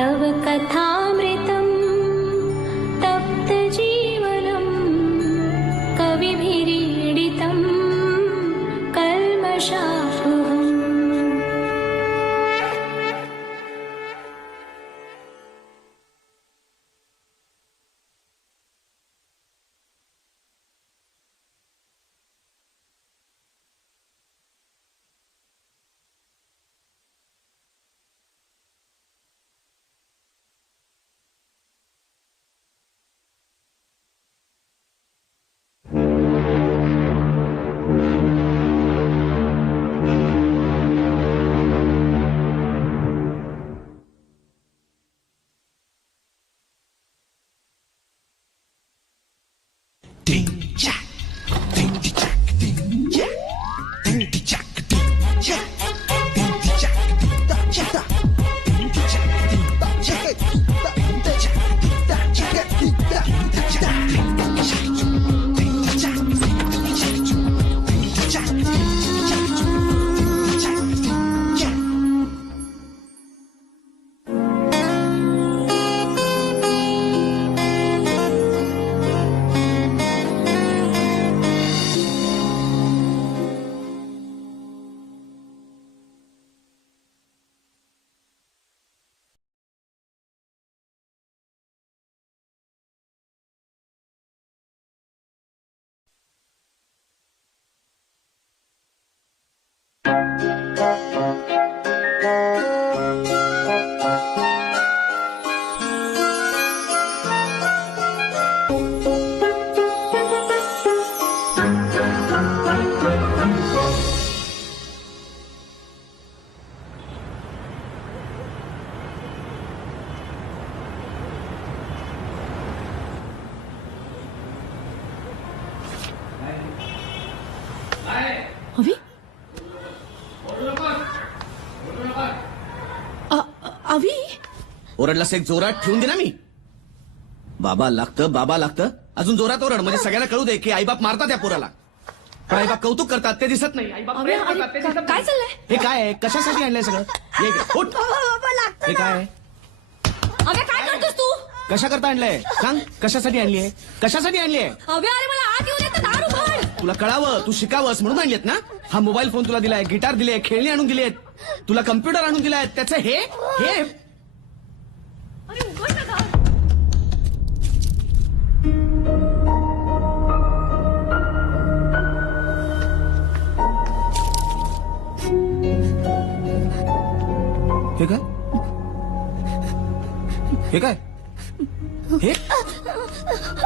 तव कथामृतम् तप्तजीवनम् कविभिरीडितम् कल्मषापहम्। अवी अवी ओरडलास एक जोरात ठेवून दे ना मी. बाबा लागतं अजून जोरात ओरड म्हणजे सगळ्यांना कळू दे की आईबाप मारतात या पोराला. पण आईबाप कौतुक करतात ते दिसत नाही. आईबाप प्रेम करतात ते दिसत नाही. काय चाललंय? हे काय आहे? कशासाठी आणलंय सगळं? ये इकडे, उठ. हे काय आहे? अव्या काय करतोस तू? कशा करता आणलंय सांग. कशासाठी आणलीये? कशासाठी आणलीये? अव्या अरे मला आत येऊ दे, दार उघड. तुला कळावं तू शिकावंस म्हणून आणलेत ना. हा मोबाईल फोन तुला दिलाय, गिटार दिले, खेळणी आणून दिलेत, तुला कम्प्युटर आणून दिलाय. त्याचं हे अरे उघड ना दार. हे काय? हे काय? हे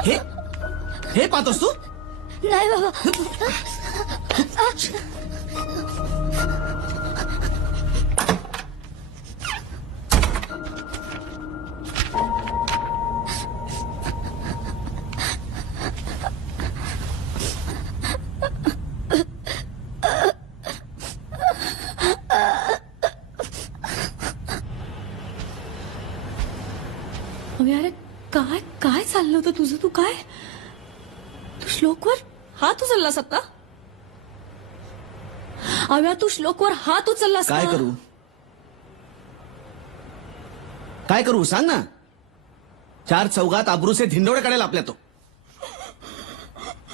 हे हे पाहतोस तू? नाही बाबा. अव्या अरे काय काय चाललं होतं तुझं? तू काय तू श्लोकवर हात उचललास आता? अव्या तू श्लोकवर हात उचललास काय का? करू? काय करू सांग ना. चार चौघात आबरूचे धिंडोळे काढेल आपल्या तो.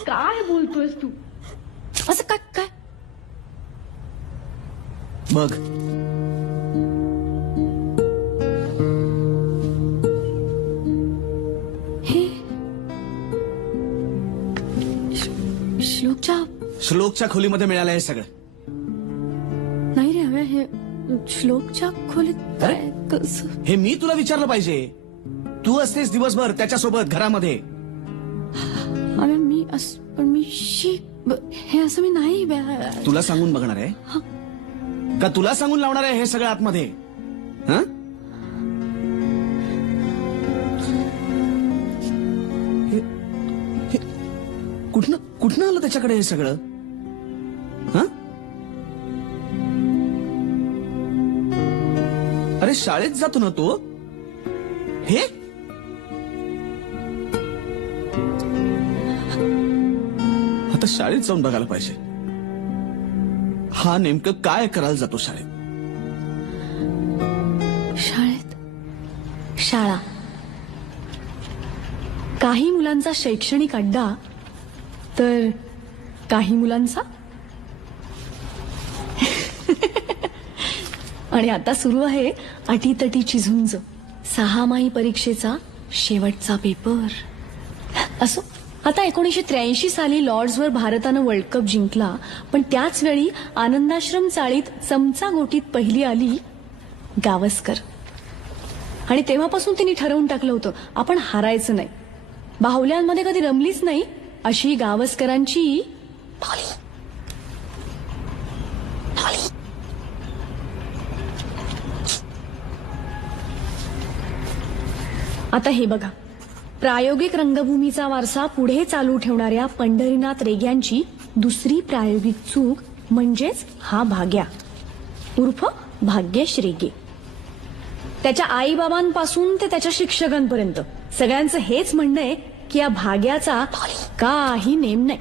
काय बोलतोयस तू? असं काय काय? बघ हे श्लोकच्या श्लोकच्या खोलीमध्ये मिळालं हे सगळं. नाही रे अव्या हे श्लोकच्या खोलीत अरे? काय कसं? हे मी तुला विचारलं पाहिजे. तू असतेस दिवसभर त्याच्यासोबत घरामध्ये. अव्या मी पण मी हे असं मी नाही तुला सांगून बघणार आहे का? तुला सांगून लावणार आहे हे सगळं आतमध्ये? हं? कुठनं आलं त्याच्याकडे हे सगळं? हं? अरे शाळेत जातो ना तो. हे आता शाळेत जाऊन बघायला पाहिजे. हा नेमकं काय करायला जातो शाळेत? शाळेत मुलांचा शैक्षणिक अड्डा तर काही मुलांचा आणि आता सुरू आहे अटीतटीची झुंज. 6 माही परीक्षेचा शेवटचा पेपर. असो, आता 1983 साली लॉर्ड्सवर भारतानं वर्ल्ड कप जिंकला, पण त्याच वेळी आनंदाश्रम चाळीत चमचा गोटीत पहिली आली गावस्कर. आणि तेव्हापासून तिने ठरवून टाकलं होतं आपण हारायचं नाही. बाहुल्यांमध्ये कधी रमलीच नाही अशी गावस्करांची डॉली. आता हे बघा, प्रायोगिक रंगभूमीचा वारसा पुढे चालू ठेवणाऱ्या पंढरीनाथ रेग्यांची दुसरी प्रायोगिक चूक म्हणजेच हा भाग्या उर्फ भाग्येश रेगे. त्याच्या आईबाबांपासून ते त्याच्या शिक्षकांपर्यंत सगळ्यांचं हेच म्हणणं आहे की या भाग्याचा काही नेम नाही.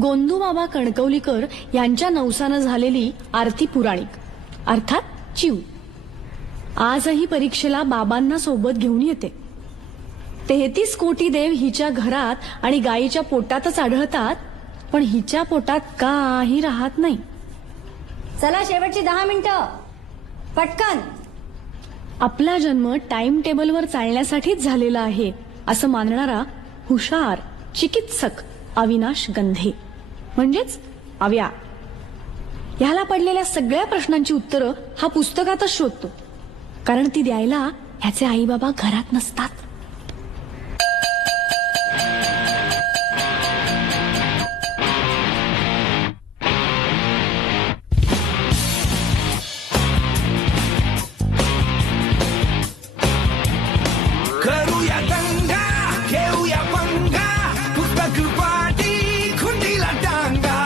गोंदूबाबा कणकवलीकर यांच्या नवसानं झालेली आरती पुराणिक अर्थात चिऊ आजही परीक्षेला बाबांना सोबत घेऊन येते. 33 कोटी देव हिच्या घरात आणि गायीच्या पोटातच आढळतात, पण हिच्या पोटात काही राहत नाही. चला शेवटची 10 मिनिटं पटकन. आपला जन्म टाइम टेबलवर चालण्यासाठीच झालेला आहे असं मानणारा हुशार चिकित्सक अविनाश गंधे म्हणजेच अव्या. ह्याला पडलेल्या सगळ्या प्रश्नांची उत्तरं हा पुस्तकातच शोधतो, कारण ती द्यायला ह्याचे आई बाबा घरात नसतात. करूया दंगा घेऊया पंगा पुस्तक पाठी खुंडीला टांगा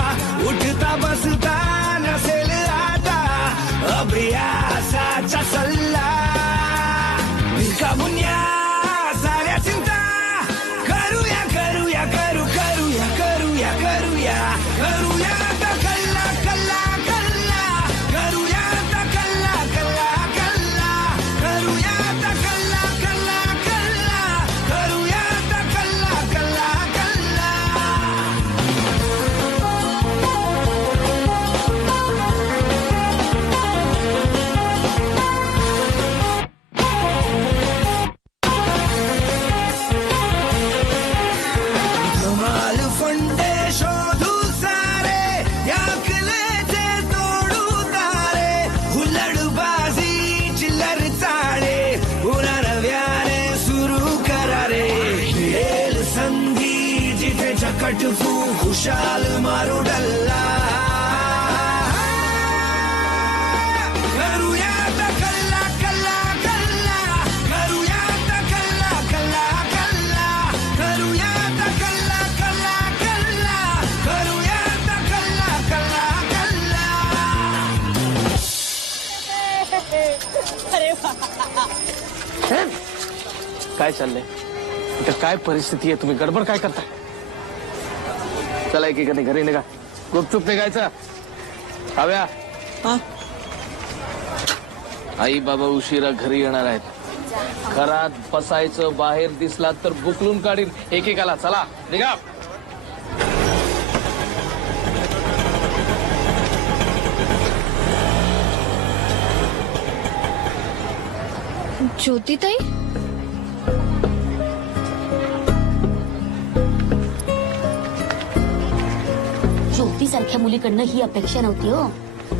उठता बसता नसेल आता अभ्यासाचा सल्ला भिका मुन्या साऱ्या चिंता करूया करूया करू करूया करूया करूया करूया आता कल्ला कल्ला कल्ला करूया आता कल्ला कल्ला कल्ला करूया आता कल्ला कल्ला कल्ला करूया आता कल्ला कल्ला कल्ला. धमाल फंडे शोधू सारे याकलेचे तोडू तारे हुलडबाजी चिल्लर चाळे पुन्हा नव्याने सुरू करा रे. मिळेल संधी जिथे चकटफू खुशाल मारू डल्ला करूया आता कल्ला कल्ला कल्ला करूया आता कल्ला कल्ला कल्ला करूया आता कल्ला कल्ला कल्ला करूया आता कल्ला कल्ला कल्ला. काय चाललंय इथं? काय परिस्थिती आहे? तुम्ही गडबड काय करताय? चला एकीकडे घरी निघा, गुपचूप निघायचं. हव्या आई बाबा उशिरा घरी येणार आहेत. घरात बसायचं, बाहेर दिसलात तर बुकलून काढीन एकेकाला. चला निघा. ज्योतिताई, ज्योतीसारख्या मुलीकडनं ही अपेक्षा नव्हती हो.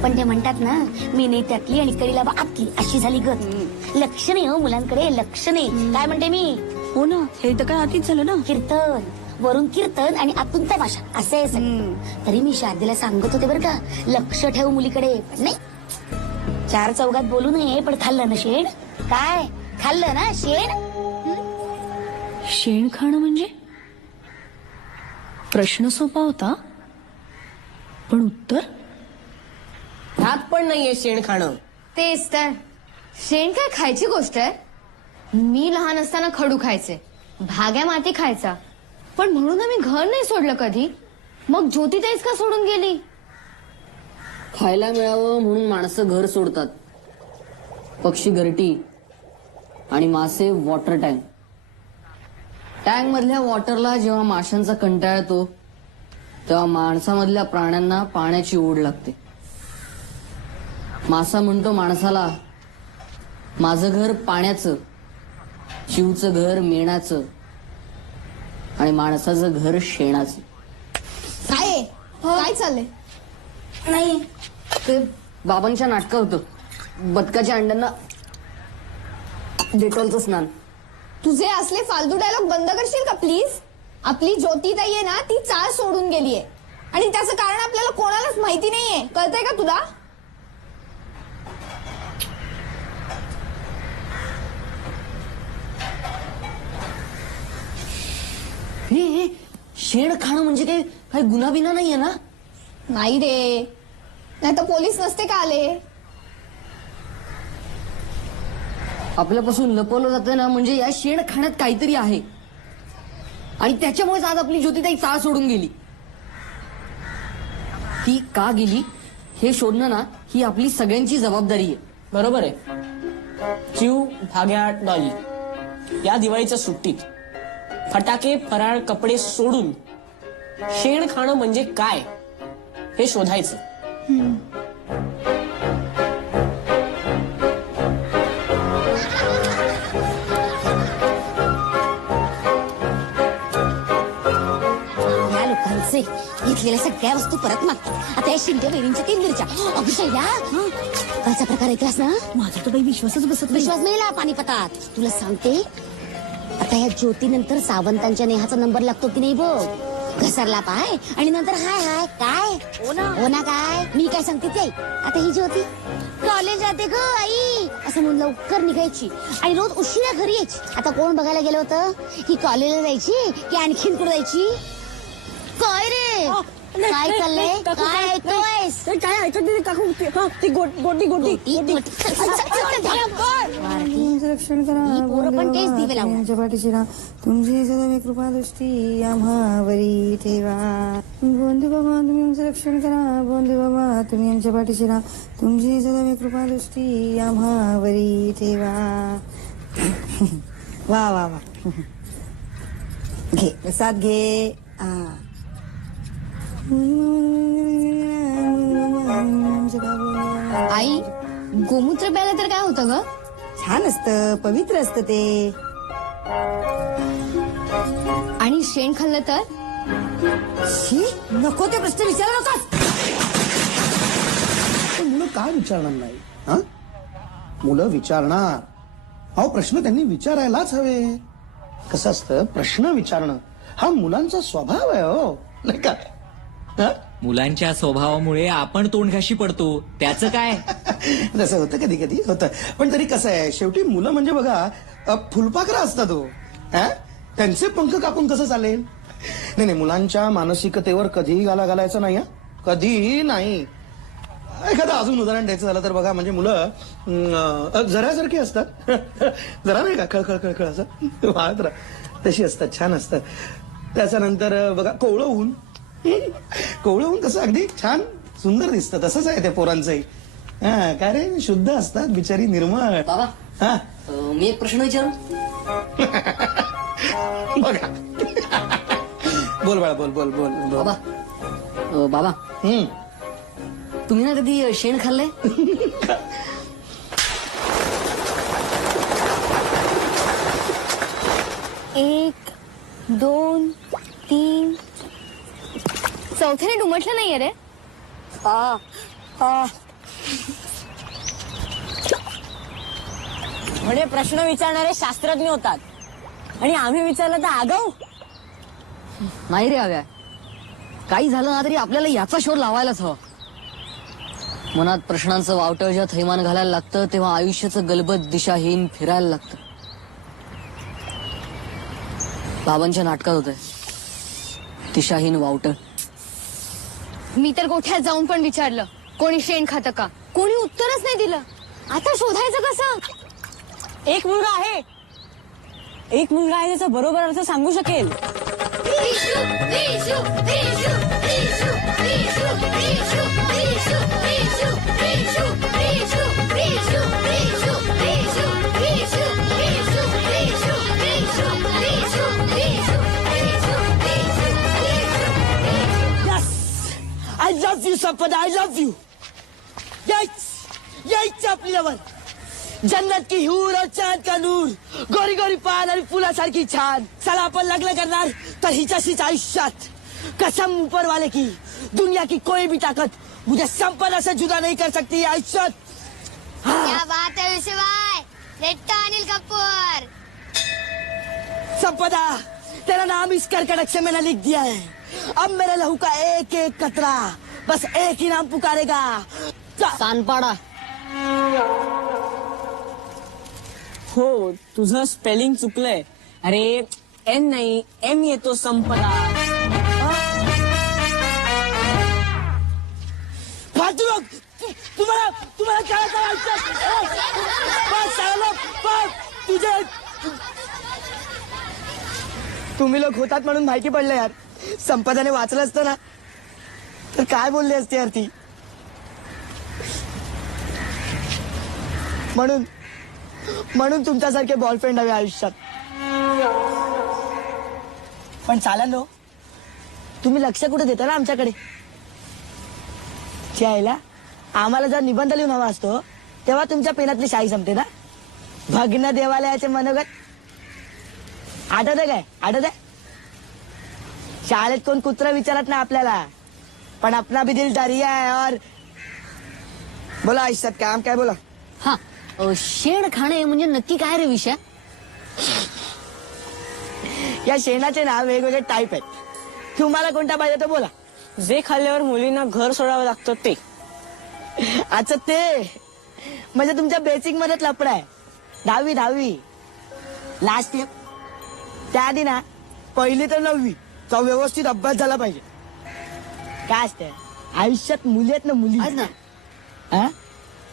पण ते म्हणतात ना, मी नाही त्यातली आणि करीला बा आतली, अशी झाली गत. लक्ष नाही हो मुलांकडे, लक्ष नाही. काय म्हणते मी? हो ना, हे तर काय आधीच झालं ना. कीर्तन वरून कीर्तन आणि आतून तमाशा असे आहे सगळं. तरी मी शारदेला सांगत होते बरं का, लक्ष ठेव मुलीकडे. पण नाही, 4 चौघात बोलू नये. पण खाल्लं ना शेण? काय खाल्लं ना शेण? शेण खाणं म्हणजे? प्रश्न सोपा होता, पण उत्तर हात पण नाहीये शेण खाणं. तेच तर, शेण काय खायची गोष्ट आहे? मी लहान असताना खडू खायचे, भाग्या माती खायचा, पण म्हणून आम्ही घर नाही सोडलं कधी. मग ज्योतिताईच का सोडून गेली? खायला मिळावं म्हणून माणसं घर सोडतात. पक्षी घरटी आणि मासे वॉटर टँक. टँक मधल्या वॉटरला जेव्हा माशांचा कंटाळा येतो तेव्हा माणसामधल्या प्राण्यांना पाण्याची ओढ लागते. मासा म्हणतो माणसाला, माझं घर पाण्याचं, शिवचं घर मेणाचं आणि माणसाचं घर शेणाचं. काय काय चाललंय? नाही, ते बाबांच्या नाटकं होतं. बदकाच्या अंड्यांना डेटॉलचं स्नान. तुझे असले फालतू डायलॉग बंद करशील का प्लीज? आपली ज्योतिताई आहे ना, ती चाळ सोडून गेलीये आणि त्याचं कारण आपल्याला कोणालाच माहिती नाहीये. कळतंय का तुला? हे शेण खाणं म्हणजे काही गुन्हा बिना नाहीये ना? नाही रे, नाही तर पोलीस नसते का आले? आपल्यापासून लपवलं जातं ना, म्हणजे या शेण खाण्यात काहीतरी आहे आणि त्याच्यामुळेच आज आपली ज्योतिताई चाळ सोडून गेली. ती का गेली हे शोधणं ना, ही आपली सगळ्यांची जबाबदारी आहे. बरोबर आहे. चिव, भाग्या, डॉली या दिवाळीच्या सुट्टीत फटाके, फराळ, कपडे सोडून शेण खाणं म्हणजे काय हे शोधायचं. या लोकांचे घेतलेल्या सगळ्या वस्तू परत मागतात. आता या शिंदे वहिनींच्या 3 मिरच्या. अगं शैला, कालचा प्रकार ऐकलास ना? माझा तर बाई विश्वासच बसत. विश्वास मेला पानिपतात. तुला सांगते, आता या ज्योतीनंतर सावंतांच्या नेहाचा नंबर लागतो की नाही बघ. घसरला पाय आणि नंतर हाय हाय काय हो ना काय. मी काय सांगते ते, आता ही ज्योती कॉलेज जाते ग आई असं म्हणून लवकर निघायची आणि रोज उशिरा घरी यायची. आता कोण बघायला गेलं होतं, ही कॉलेजला जायची की आणखीन कुठे जायची? काय रे, काय चाललंय, काय ऐकतोयस? काय ऐकत नाही काकू? ती गोटी रक्षण करा ही पोरं पण तेच दिवे लावणार. तुमच्या पाठीशी राहा. तुमची सदैव कृपा दृष्टी आम्हावरी ठेवा. बंधू बाबा तुम्ही आमचं रक्षण करा. बंधू बाबा तुम्ही आमच्या पाठीशी राहा. तुमची सदैव कृपा दृष्टी आम्हावरी ठेवा. वा वा वा. घे प्रसाद घे. आई, गोमूत्र प्यायला तर काय होतं ग? छान असतं, पवित्र असतं ते. आणि शेण खाल्लं तर? शी, नको ते प्रश्न विचारू नकोस. मुलं काय विचारणार नाही? हा, मुलं विचारणार. अहो, प्रश्न त्यांनी विचारायलाच हवे. कसं असतं, प्रश्न विचारणं हा मुलांचा स्वभाव आहे. हो नाही का? हा? मुलांच्या स्वभावामुळे आपण तोंडघाशी पडतो, त्याचं काय? तसं होतं, कधी कधी होतं. पण तरी कसं आहे, शेवटी मुलं म्हणजे बघा फुलपाखरं असतात. हो, हा? त्यांचे पंख कापून कसं चालेल? नाही, मुलांच्या मानसिकतेवर कधीही गाला घालायचं नाही. कधीही नाही. एखादं अजून उदाहरण द्यायचं झालं तर बघा, म्हणजे मुलं जरासारखी असतात. जरा नाही का, खळखळ खळखळ असं वाहत राहा, तशी असतात, छान असतात. त्याच्यानंतर बघा, कोवळं ऊन कसं अगदी छान सुंदर दिसतं. तसंच आहे त्या पोरांचंही. हा, काय रे, शुद्ध असतात बिचारी, निर्मळ. बाबा, हा, मी एक प्रश्न विचारू? बघा. बोल बाळा, बोल बोल बोल बोल. बाबा, बाबा तुम्ही ना कधी शेण खाल्लंय? 1, 2, 3. चौथ्याने डुमटलं नाहीये रे. म्हणे प्रश्न विचारणारे शास्त्रज्ञ होतात आणि आम्ही विचारलं तर आगाऊ. नाही रे हव्या, काही झालं ना तरी आपल्याला याचा शोध लावायलाच हवा. मनात प्रश्नांचं वावटं जेव्हा थैमान घालायला लागतं तेव्हा आयुष्याचं गलबत दिशाहीन फिरायला लागतं. बाबांच्या नाटकात होतंय दिशाहीन वावटं. मी तर गोठ्यात जाऊन पण विचारलं, कोणी शेण खातं का? कोणी उत्तरच नाही दिलं. आता शोधायचं कसं? एक मुलगा आहे, त्याचा बरोबर अर्थ सांगू शकेल. I love you, Sampada. I love you. यायच आपली लवर. जन्नत की हूर और चांद का नूर, गोरी गोरी पान आणि फुलासारखी छान. चला आपण लग्न करणार तर हिच्याशीच आयुष्यात. कसम ऊपर वाले की, दुनिया की कोई भी ताकत मुझे संपदा से जुदा नहीं कर सकती आयुष्यात. क्या बात है विश्वाय. रेट्टा अनिल कपूर. संपदा, तेरा नाम इस कर्कट अक्षर मैंने लिख दिया है. अब मेरे लहू का एक एक कतरा बस एक ही नाम पुकारेगा. सानपाडा. हो, तुझं स्पेलिंग चुकलंय. अरे एन नाही, एम येतो संपदा. फालतू लोग, तुम्हाला काय करायचं. तुझे तुम्ही लोक होतात म्हणून माहिती पडलं यार. संपदाने वाचलं असतं ना तर काय बोलली असते यार ती. म्हणून तुमच्यासारखे बॉयफ्रेंड हवे आयुष्यात. पण चालेल नो, तुम्ही लक्ष कुठे देता ना आमच्याकडे. यायला आम्हाला जर निबंध लिहून हवा असतो तेव्हा तुमच्या पेनातली शाई संपते ना. भग्न देवालयाचे मनोगत आठवत काय. शाळेत कोण कुत्रा विचारत ना आपल्याला, पण अपना भी दिल दरिया है. और बोला आयुष्यात काम काय बोला. हा, शेण खाणे म्हणजे नक्की काय रे विषय. या शेणाचे ना वेगवेगळे टाईप आहेत. तुम्हाला कोणता पाहिजे तो बोला. जे खाल्ल्यावर मुलींना घर सोडावं लागतं ते. अच्छा, ते म्हणजे तुमच्या बेसिक मध्ये लपडा आहे. 10वी लास्ट इयर. त्याआधी ना 1ली ते 9वी चा व्यवस्थित अभ्यास झाला पाहिजे. काय असते आयुष्यात मुली आहेत ना. मुली आहेत ना. हा?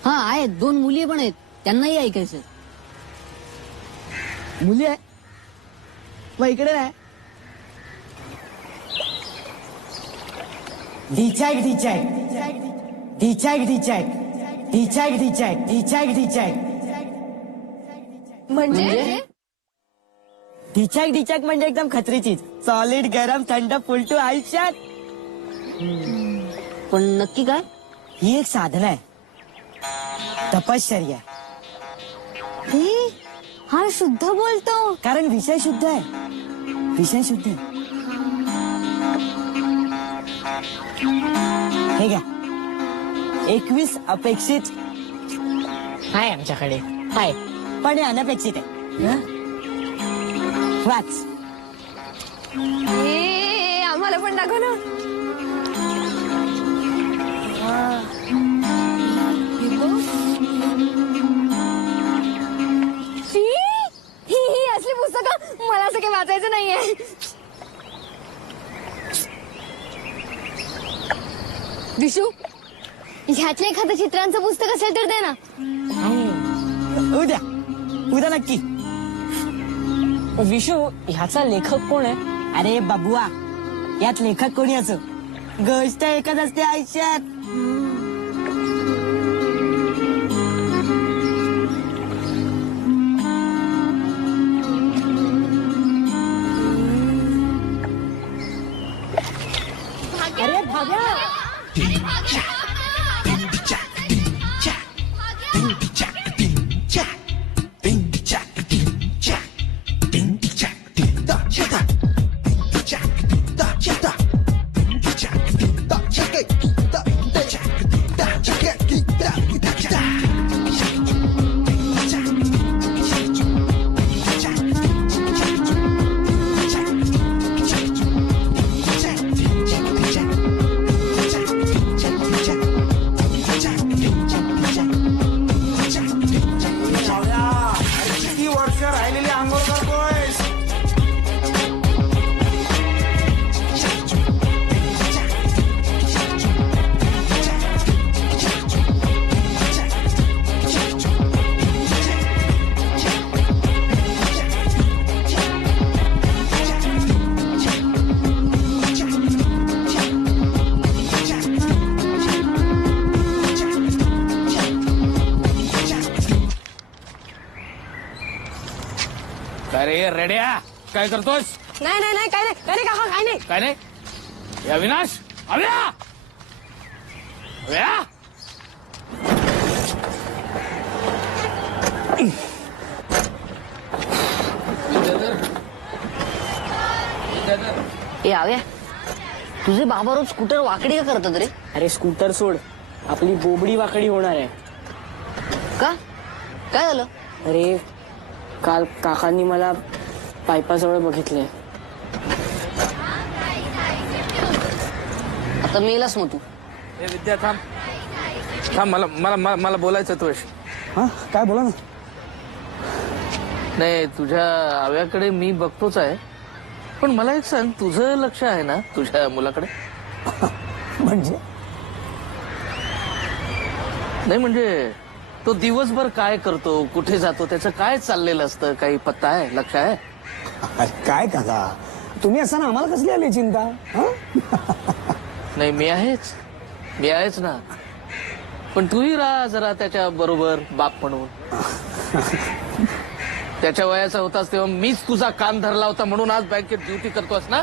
हा आहेत, 2 मुली पण आहेत, त्यांनाही ऐकायचं. मुली आहे मग इकडे नाही. म्हणजे ढिचॅक म्हणजे एकदम खतरी चीज. सॉलिड, गरम, थंड, फुलटू आयुष्यात. पण नक्की काय. ही एक साधना आहे, तपश्चर्या. हा शुद्ध बोलतो. कारण विषय शुद्ध आहे. विषय शुद्ध आहे. हे घ्या, 21 अपेक्षित आहे आमच्याकडे. आहे पण हे अनपेक्षित आहे. वाच. आम्हाला पण दाखव ना. ही असली पुस्तकं मला असं काही वाचायचं नाहीये. विशू, ह्यातलं एखादं चित्रांचं पुस्तक असेल तर दे ना. उद्या नक्की. विशू, ह्याचा लेखक कोण आहे. अरे बाबुआ, यात लेखक कोणी असो, गोष्ट एकच असते आयुष्यात. अरे भाग्या. काय रे रेड्या काय करतोस? नाही नाही नाही काय नाही काय नाही काका काय नाही. काय नाही हे अविनाश अव्या अव्या ए आव्या तुझे बाबा रोज स्कूटर वाकडी का करतात रे? अरे स्कूटर सोड आपली बोबडी वाकडी होणार आहे. का काय झालं? अरे काल काकांनी मला पायपाजवळ बघितलंय. आता मेलास मग तू. हे विद्या थांब थांब मला मला मला मला बोलायचं तुझ. हा काय बोला ना. नाही तुझ्या आव्याकडे मी बघतोच आहे पण मला एक सांग तुझं लक्ष आहे ना तुझ्या मुलाकडे? म्हणजे नाही म्हणजे तो दिवसभर काय करतो कुठे जातो त्याचं काय चाललेलं असतं काही पत्ता आहे लक्ष आहे? अरे काय काका तुम्ही असताना आम्हाला कसली आली चिंता? नाही मी आहेच ना पण तूही राहा जरा त्याच्या बरोबर बाप म्हणून. त्याच्या वयाचा होतास तेव्हा मीच तुझा कान धरला होता म्हणून आज बँकेत ड्युटी करतोस ना.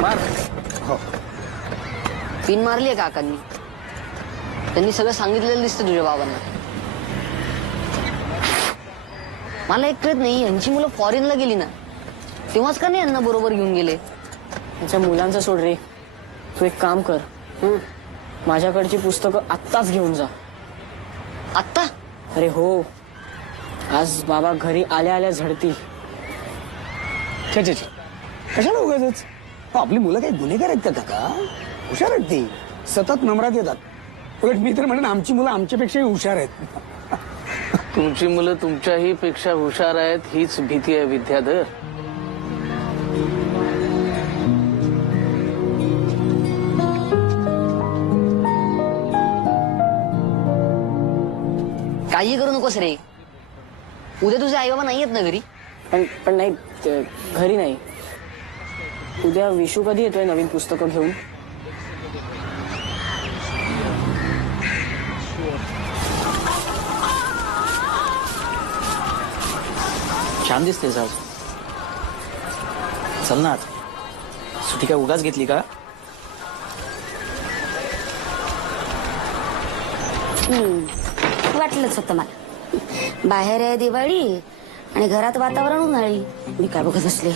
मार. पिन मारली आहे काकांनी. त्यांनी सगळं सांगितलेलं दिसतं तुझ्या बाबांना. मला एक कळत नाही यांची मुलं फॉरेनला गेली ना तेव्हाच का नाही यांना बरोबर घेऊन गेले? त्याच्या मुलांचं सोड रे. तू एक काम कर माझ्याकडची पुस्तकं आत्ताच घेऊन जा. आत्ता? अरे हो आज बाबा घरी आल्या आल्या झडती. छे कशाला उगाच आपली मुलं काही गुन्हेगार आहेत का काका? हुशार आहेत ती सतत नंबरात येतात. उलट मी तर म्हणेन आमची मुलं आमच्यापेक्षाही हुशार आहेत. तुमची मुलं तुमच्याही पेक्षा हुशार आहेत हीच भीती आहे विद्याधर. काही करू नकोस रे. उद्या तुझे आई बाबा नाही आहेत ना घरी? पण नाही घरी नाही. उद्या विशू कधी येतोय नवीन पुस्तकं घेऊन? छान दिसते साहेब. चल ना आज सुट्टी काय उगाच घेतली का? वाटलंच होतं मला. बाहेर आहे दिवाळी आणि घरात वातावरण उन्हाळी. मी काय बघत असले.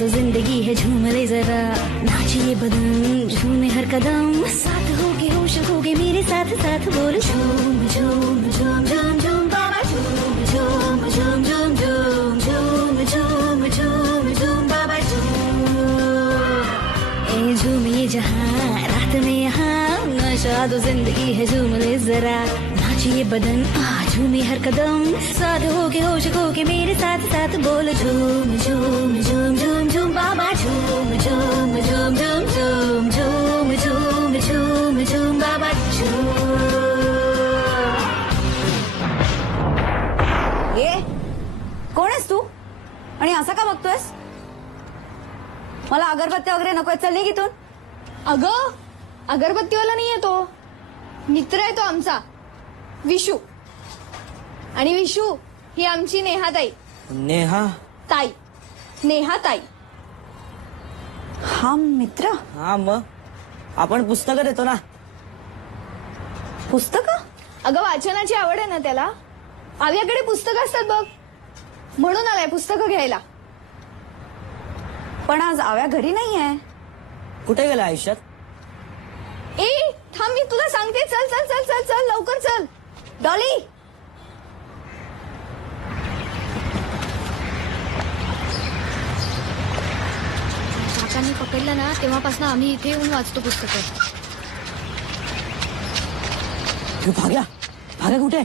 तो जिंदगी है झूम ले जरा नाचिए बदन झूमे हर कदम साथ होगे होश होगे मेरे साथ साथ बोल झूम झूम झूम झूम झूम बाबा झूम झूम झूम झूम झूम झूम झूम झूम झूम बाबा झूम. ए झूम ये जहां रात में यहाँ नशा तो जिंदगी है झूम ले जरा नाचिए बदन झूमे हर कदम साथ होके होश होके मेरे साथ साथ बोल झूम झूम झूम झूम झूम बाबा झूम झूम झूम झूम झूम झूम झूम झूम झूम बाबा झूम. ये कोण आहेस तू आणि असा का बघतोयस? मला अगरबत्ती वगैरे नकोय. चल निघ इथून. अगं अगरबत्तीवाला नाहीये तो. मित्र आहे तो आमचा विशू. आणि विशू ही आमची नेहाताई. नेहा ताई नेहाताई. हा मित्र? हा मग आपण पुस्तकं देतो ना. पुस्तकं? अगं वाचनाची आवड आहे ना त्याला. आव्याकडे पुस्तकं असतात बघ म्हणून आलाय पुस्तकं घ्यायला. पण आज आव्या घरी नाहीये. कुठे गेला आयुष्यात? ए थांब मी तुला सांगते. चल चल चल चल चल लवकर चल. डॉली काकांनी पकडलं ना तेव्हापासून आम्ही इथे येऊन वाचतो पुस्तकं. भाग्या भाग्या कुठे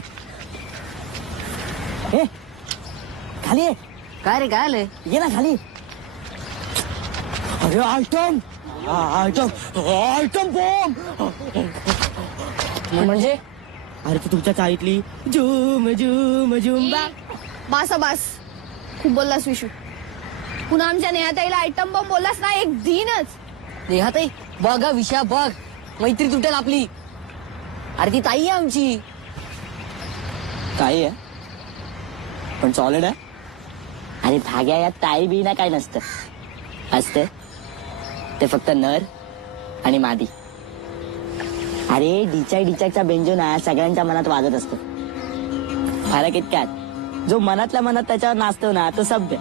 ए खाली ये. काय रे काय आलंय ये ना खाली. अरे आयटम आयटम आयटम बॉम्ब. म्हणजे अरे तू तुमच्या चाळीतली झुम झुम झुंबा. बास खूप बोललास विशू. पुन्हा आमच्या नेहाताईला आयटम बॉम्ब बोललास ना एक दिनच. नेहाताई बघ हा विषय बघ. मैत्री तुटेल आपली. अरे ती ताई आहे आमची. काही आहे पण सॉलिड आहे. अरे भाग्या यात ताई बी ना काय नसतं. असतं ते फक्त नर आणि मादी. अरे डिचाकचा बेंजो ना सगळ्यांच्या मनात वाजत असतो. फरक इतक्यात जो मनातल्या मनात त्याच्यावर नाचतो ना तो सभ्य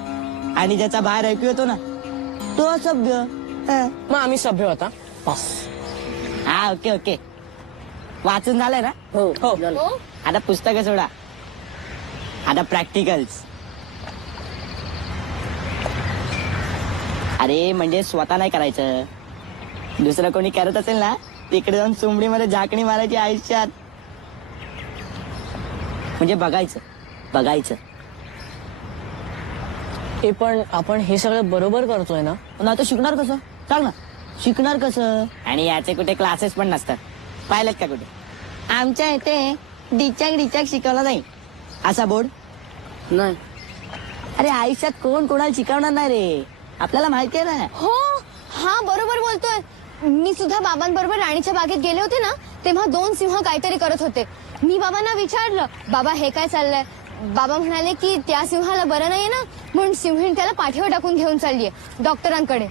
आणि ज्याचा बाहेर ऐकू येतो ना तो असभ्य. मग आम्ही सभ्य होता बस. हा ओके वाचून झालंय ना. हो आता पुस्तकं सोडा. आता प्रॅक्टिकल्स. अरे म्हणजे स्वतः नाही करायचं. दुसरं कोणी करत असेल ना तिकडे जाऊन चुंबडीमध्ये झाकणी मारायची आयुष्यात. म्हणजे बघायचं. हे पण आपण हे सगळं बरोबर करतोय ना. पण आता शिकणार कसं सांग ना. शिकणार कसं. आणि याचे कुठे क्लासेस पण नसतात. पाहिलेत का कुठे. आमच्या इथे डिचाक शिकवला नाही असा बोर्ड नाही. अरे आयुष्यात कोण कोणाला शिकवणार नाही रे. आपल्याला माहिती आहे ना. हो हा बरोबर बोलतोय. मी सुद्धा बाबांबरोबर राणीच्या बागेत गेले होते ना तेव्हा 2 सिंह काहीतरी करत होते. मी बाबांना विचारलं बाबा हे काय चाललंय. बाबा म्हणाले की त्या सिंहाला बरं नाहीये ना म्हणून सिंहीण त्याला पाठीवर टाकून घेऊन चाललीये डॉक्टरांकडे.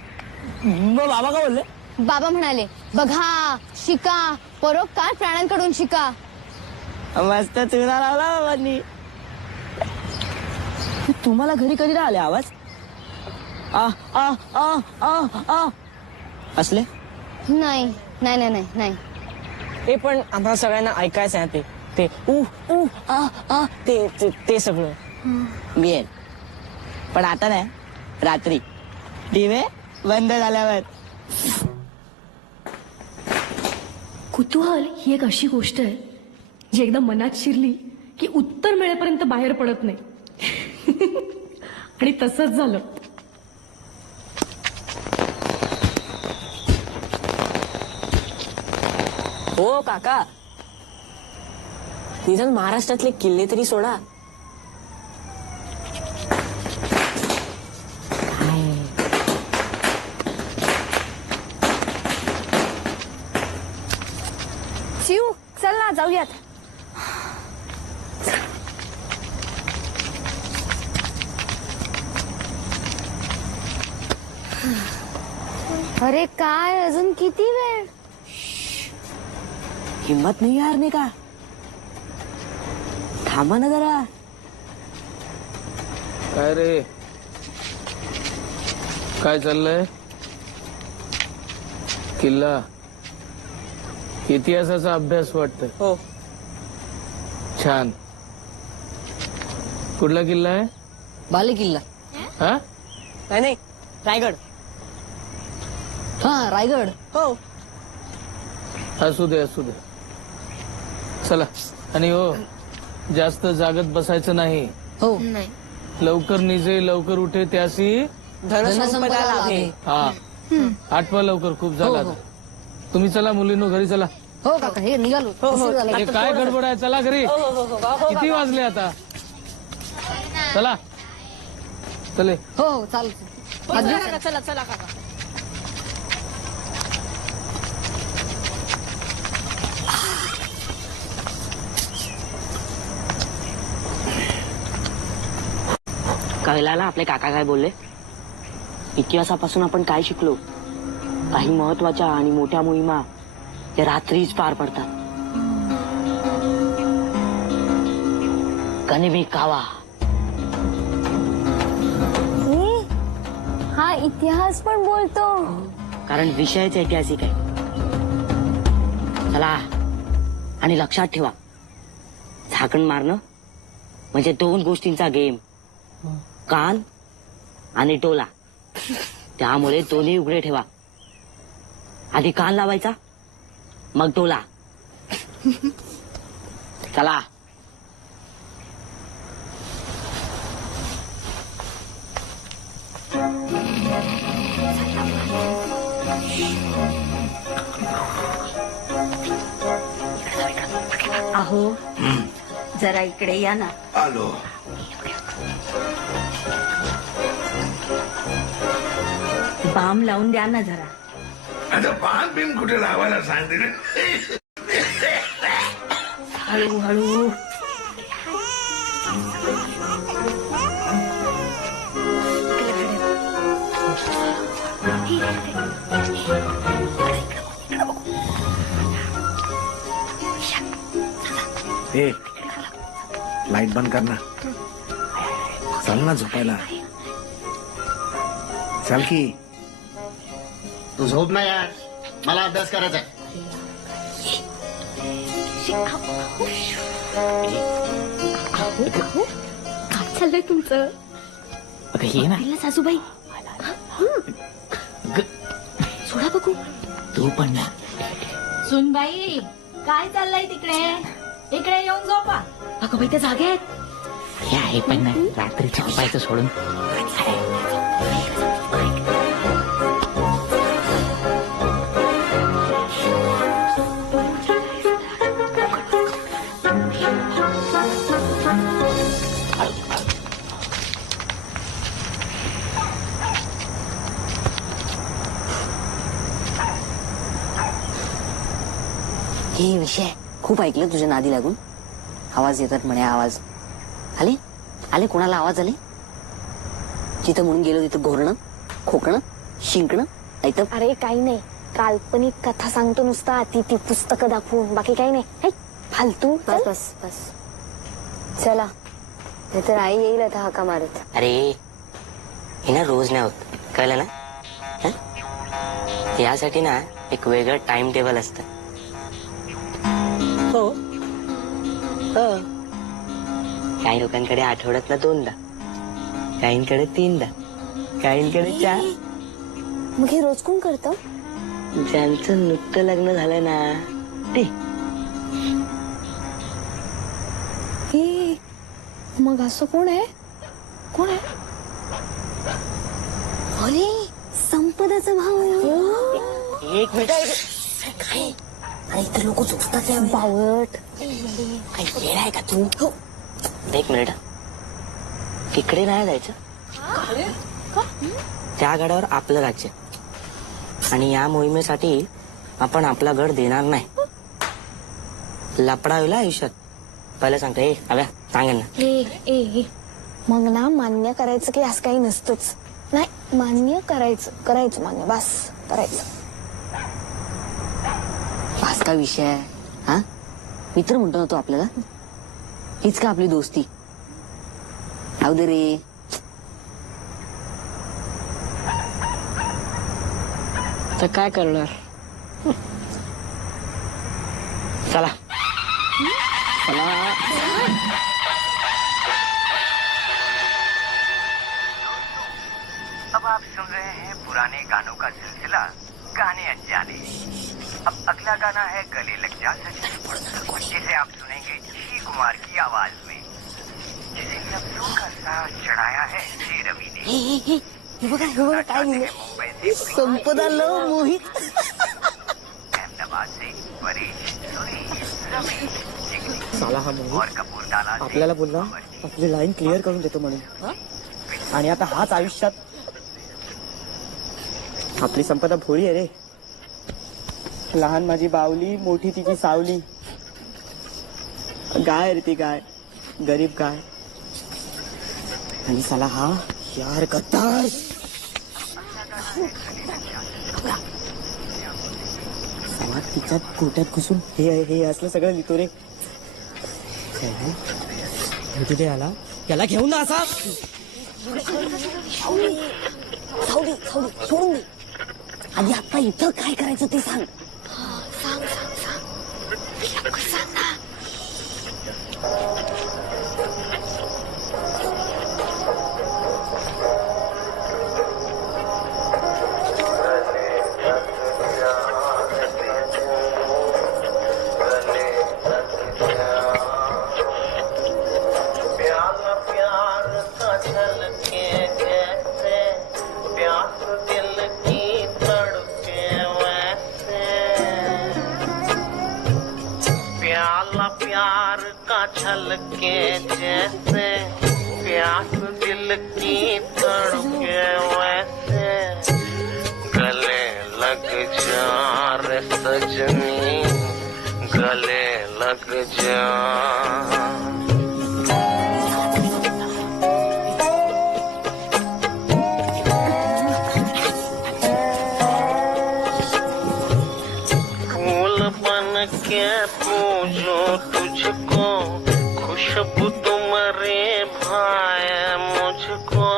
मग बाबा का बोलले. बाबा म्हणाले बघा शिका परोपकार प्राण्यांकडून शिका. मस्त चुना लावला बाबांनी. तुम्हाला घरी कधी राहिले आवाज आ आ आ आ आ असले. नाही हे पण आम्हाला सगळ्यांना ऐकायचं आहे ते ऊ आ आ ते सगळं. मिळेल पण आता नाही. रात्री दिवे बंद झाल्यावर. कुतूहल ही एक अशी गोष्ट आहे जी एकदा मनात शिरली की उत्तर मिळेपर्यंत बाहेर पडत नाही. आणि तसंच झालं. हो काका निदान महाराष्ट्रातले किल्ले तरी सोडा. शिव चल ना जाऊयात. अरे काय अजून किती वेळ. हिम्मत नाही यार नाही का. थांबा ना जरा. काय रे काय चाललंय. किल्ला इतिहासाचा अभ्यास वाटतोय. हो छान. कुठला किल्ला आहे. बाले किल्ला. हा नाही रायगड. हा रायगड. हो असू दे चला. आणि हो जास्त जागत बसायचं नाही. हो लवकर निजे लवकर उठे त्याशी धनसंपदा लाभे. हा आठवा लवकर खूप झाला आता. तुम्ही चला मुलींनो घरी चला. हो काका हे निघालो. उशीर झाला. हे काय गडबड आहे चला घरी. किती वाजले आता. चला चले. हो चालतं. चला काका. कळला आपले काका काय बोलले. इतिहासापासून आपण काय शिकलो. काही महत्वाच्या आणि मोठ्या मोहिमा या रात्रीच पार पडतात. कनिमी कावा. हा इतिहास पण बोलतो. कारण विषयच ऐतिहासिक आहे. चला आणि लक्षात ठेवा झाकण मारणं म्हणजे 2 गोष्टींचा गेम. कान आणि टोला. त्यामुळे दोन्ही उघडे ठेवा. आधी कान लावायचा मग टोला. चला. अहो जरा इकडे या ना. आलो. बाम लावून द्या ना जरा. आता पान बिन कुठे लावायला सांगितलं. हळूहळू. ए लाईट बंद कर ना. चल ना झोपायला. चल की. तू झोप ना यार, मला अभ्यास करायचा आहे. काय चाललंय तुमचं? ये ना सासूबाई सोडा बघू. तू पण ना. सुनबाई काय चाललंय तिकडे? इकडे येऊन झोपा. अगं बाई त्या जागे आहेत. हे आहे पण ना रात्री झोपायचं सोडून. हे विषय खूप ऐकलं तुझ्या नादी लागून. आवाज येतात म्हणे. आवाज आले आले कोणाला आवाज आले? जिथं म्हणून गेलो तिथं घोरणं, खोकणं, शिंकणं. ऐकतं अरे काही नाही, काल्पनिक कथा सांगतो नुसता. ती पुस्तकं दाखवून, बाकी काही नाही. है, फालतू. बस बस बस. चला नाहीतर आई येईल आता हाका मारत. अरे हे ना रोज नाही होत, कळलं ना? हं? यासाठी ना एक वेगळं टाइम टेबल असतं. हो हो. काही लोकांकडे आठवड्यात ना 2दा, काहींकडे 3दा, काहींकडे 4. मग हे रोज कोण करतं? ज्यांचं नुकतं लग्न झालंय ना ते. हे मग असं कोण आहे? कोण आहे? अरे संपदाचा भाऊ. एक मिनिट. काय अरे इथे लोक झोपतात बावट. काही वेळ आहे का तू? एक मिनिट. तिकडे नाही जायचं. त्या गडावर आपलं राज्य आणि या मोहिमेसाठी आपण आपला गड देणार नाही. लपडा होईल आयुष्यात. पहिलं सांगतो. ए हव्या सांगेन ना. ए मग ना मान्य करायचं की असं काही नसतंच. नाही मान्य करायचं मान्य. बस करायचं. पास का विषय आहे हा? मित्र म्हणतो ना तो आपल्याला. हीच का आपली दोस्ती? राहू दे रे. तर काय करणार? चला चला. अब आप सुन रहे हैं पुराने गानों का सिलसिला गाने अनजाने. अब अगला गाना है गले लग जा सजन, जिसे आप सुनेंगे जी कुमार की आवाज में, जिसे लफ्जों का साथ चढ़ाया है श्री रवि ने. हे बघा काय लिहिलं. मुंबई से संपदा लव मोहित. अहमदाबाद से परेश, सुरेश, रमेश, जिगनी साला हा मोहित और कपूरताला आपल्याला बोलला आपली लाईन क्लिअर करून देतो म्हणून. आणि आता हाच आयुष्यात आपली संपदा भोळी आहे रे. लहान माझी बावली, मोठी तिची सावली. गाय रे ती गाय, गरीब गाय. आणि साला हा यार गद्दार. साला तिच्या गोट्यात घुसून हे असलं सगळं लिहितो रे. तिथे आला त्याला घेऊन ना असा. सोडून दे. आधी आता इथं काय करायचं ते सांग. के जैसे प्यास दिल की तड़के वैसे गले लग जा रे सजनी गले लग जा के पूजो तुझको खुशबू तुम्हारे भाई मुझको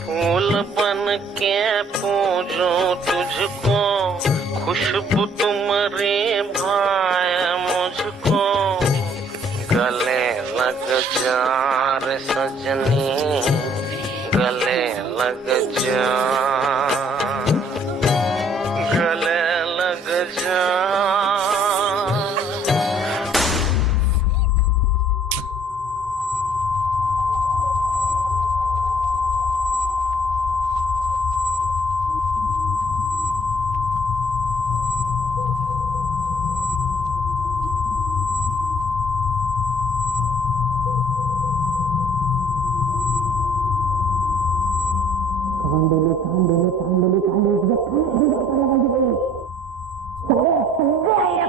फूल बन के पूजो तुझको खुशबू तुम्हारे भाई मुझको गले लग जा रे सजनी गले लग जा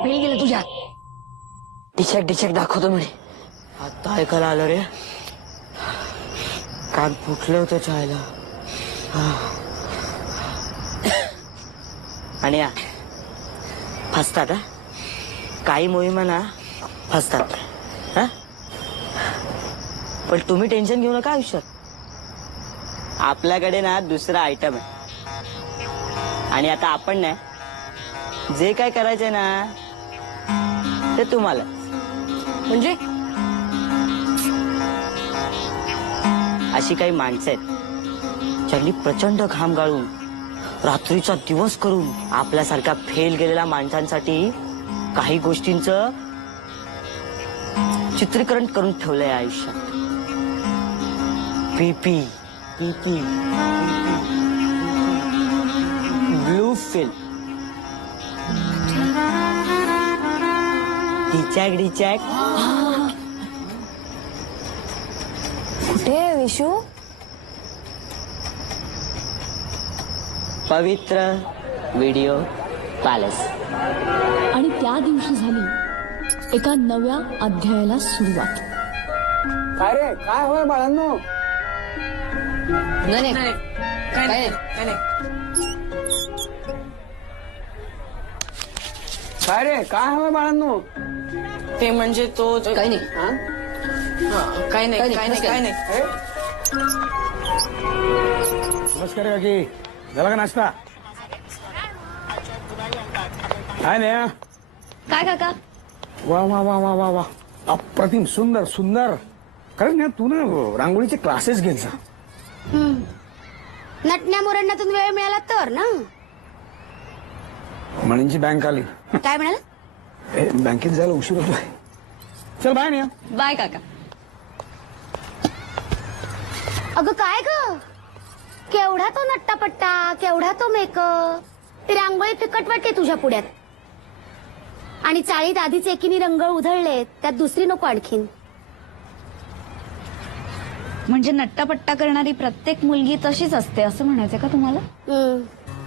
फेल गेलं तुझ्या. डिचक दाखवतो म्हणे. आता ऐकायला आलं रे. कान फुटलं होतं चहायला. आणि फसतात हा काही मोहिमा ना फसतात हा पण तुम्ही टेन्शन घेऊ नका आयुष्यात. आपल्याकडे ना दुसरा आयटम आहे आणि आता आपण नाही जे काय करायचंय ना ते तुम्हाला म्हणजे अशी काही माणसं आहेत ज्यांनी प्रचंड घाम गाळून रात्रीचा दिवस करून आपल्यासारख्या फेल गेलेल्या माणसांसाठी काही गोष्टींचं चित्रीकरण करून ठेवलंय आयुष्यात. पीपी ब्लू फिल्म डिचॅक कुठे आहे विशू? पवित्र व्हिडिओ पॅलेस. आणि त्या दिवशी झाली एका नव्या अध्यायाला सुरुवात. काय रे काय होय बाळांनो? नाही काय रे काय हवं बाळांनो? ते म्हणजे तो काही नाही काही नाही. नमस्कार काकी झाला का नाश्ता? काय नाही. काय काका? वा वा वा वा वा वा अप्रतिम सुंदर सुंदर. खरंच ना तू ना रांगोळीचे क्लासेस घेत जा. नटण्या मोरण्यातून वेळ मिळाला तर ना. म्हणींची बँक आली. काय म्हणाल? बँकेत जायला उशीर होतोय. चल बाय ना. बाय काका. अगं काय ग केवढा तो नट्टापट्टा केवढा तो मेकअप. ती रांगोळी फिकट वाटते तुझ्या पुढ्यात. आणि चाळीत आधीच एकीने रंग उधळले त्यात दुसरी नको आणखीन. म्हणजे नट्टापट्टा करणारी प्रत्येक मुलगी तशीच असते असं म्हणायचं का तुम्हाला?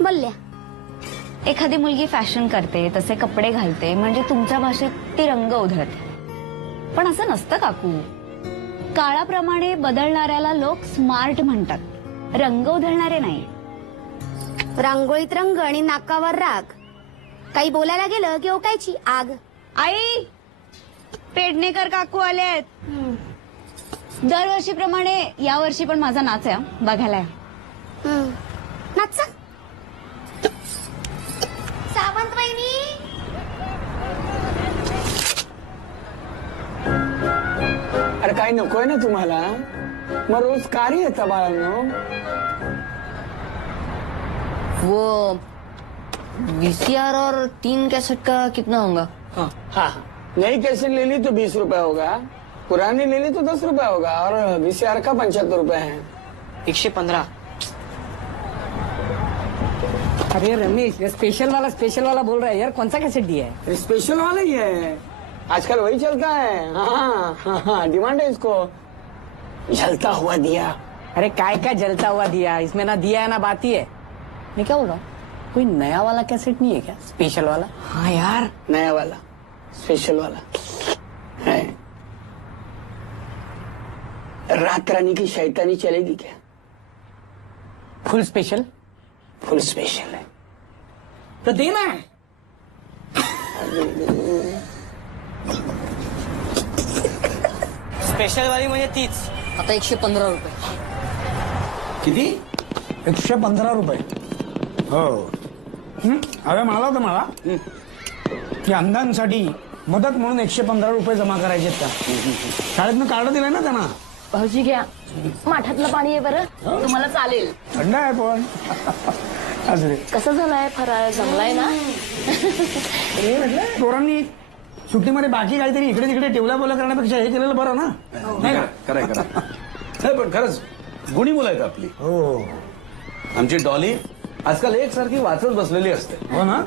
बोलल्या. एखादी मुलगी फॅशन करते तसे कपडे घालते म्हणजे तुमच्या भाषेत ती रंग उधळते. पण असं नसतं काकू. काळाप्रमाणे बदलणाऱ्याला लोक स्मार्ट म्हणतात, रंग उधळणारे नाही. रांगोळीत रंग आणि नाकावर राग. काही बोलायला गेलं की ओकायची आग. आई पेडणेकर काकू आलेत. दरवर्षीप्रमाणे यावर्षी पण माझा नाच आहे बघायला या. नाच सावंत वहिनी. अरे काही नकोय ना तुम्हाला? मग रोज कार्य येतं बाळांनो. वो VCR और 3 कैसेट का कितना होगा? हाँ नई कैसेट ले ली तो 20 रुपए होगा, पुरानी ले ली तो 10 रुपए होगा और VCR का 75 रुपए है. 115. अरे रमेश, ये स्पेशल वाला बोल रहा है यार, कौन सा कैसेट दिया है? स्पेशल वाला ही है, आजकल वही चलता है। हाँ, डिमांड है इसको। जलता हुआ दिया। अरे काय का जलता हुआ दिया, इसमें ना दिया है ना बाती है। मैं क्या बोल रहा हूँ, कोई नया वाला कैसेट नहीं है क्या, स्पेशल वाला? हाँ यार, नया वाला स्पेशल वाला है। रात रानी की शैतानी चलेगी क्या? फुल स्पेशल? फुल स्पेशल है तो देना है। स्पेशल वाली म्हणजे तीच. आता 115 रुपये. किती? 115 रुपये. हो. अरे मला होतं मला की अंधांसाठी मदत म्हणून 115 रुपये जमा करायचे का? शाळेतनं कार्ड दिलंय ना त्यांना. भाऊजी घ्या, माठातलं पाणी आहे बरं, तुम्हाला चालेल. थंड आहे पण. असं कसं झालाय फराळ, जमलाय ना? हे म्हटलं पोरांनी सुट्टीमध्ये बाकी काहीतरी इकडे तिकडे टेवला बोला करण्यापेक्षा हे केलेलं बरं ना, नाही का? खरंय नाही पण खरंच गुणी मुलं आहेत आपली. हो. आमची डॉली आजकाल एकसारखी वाचत बसलेली असते. हो ना.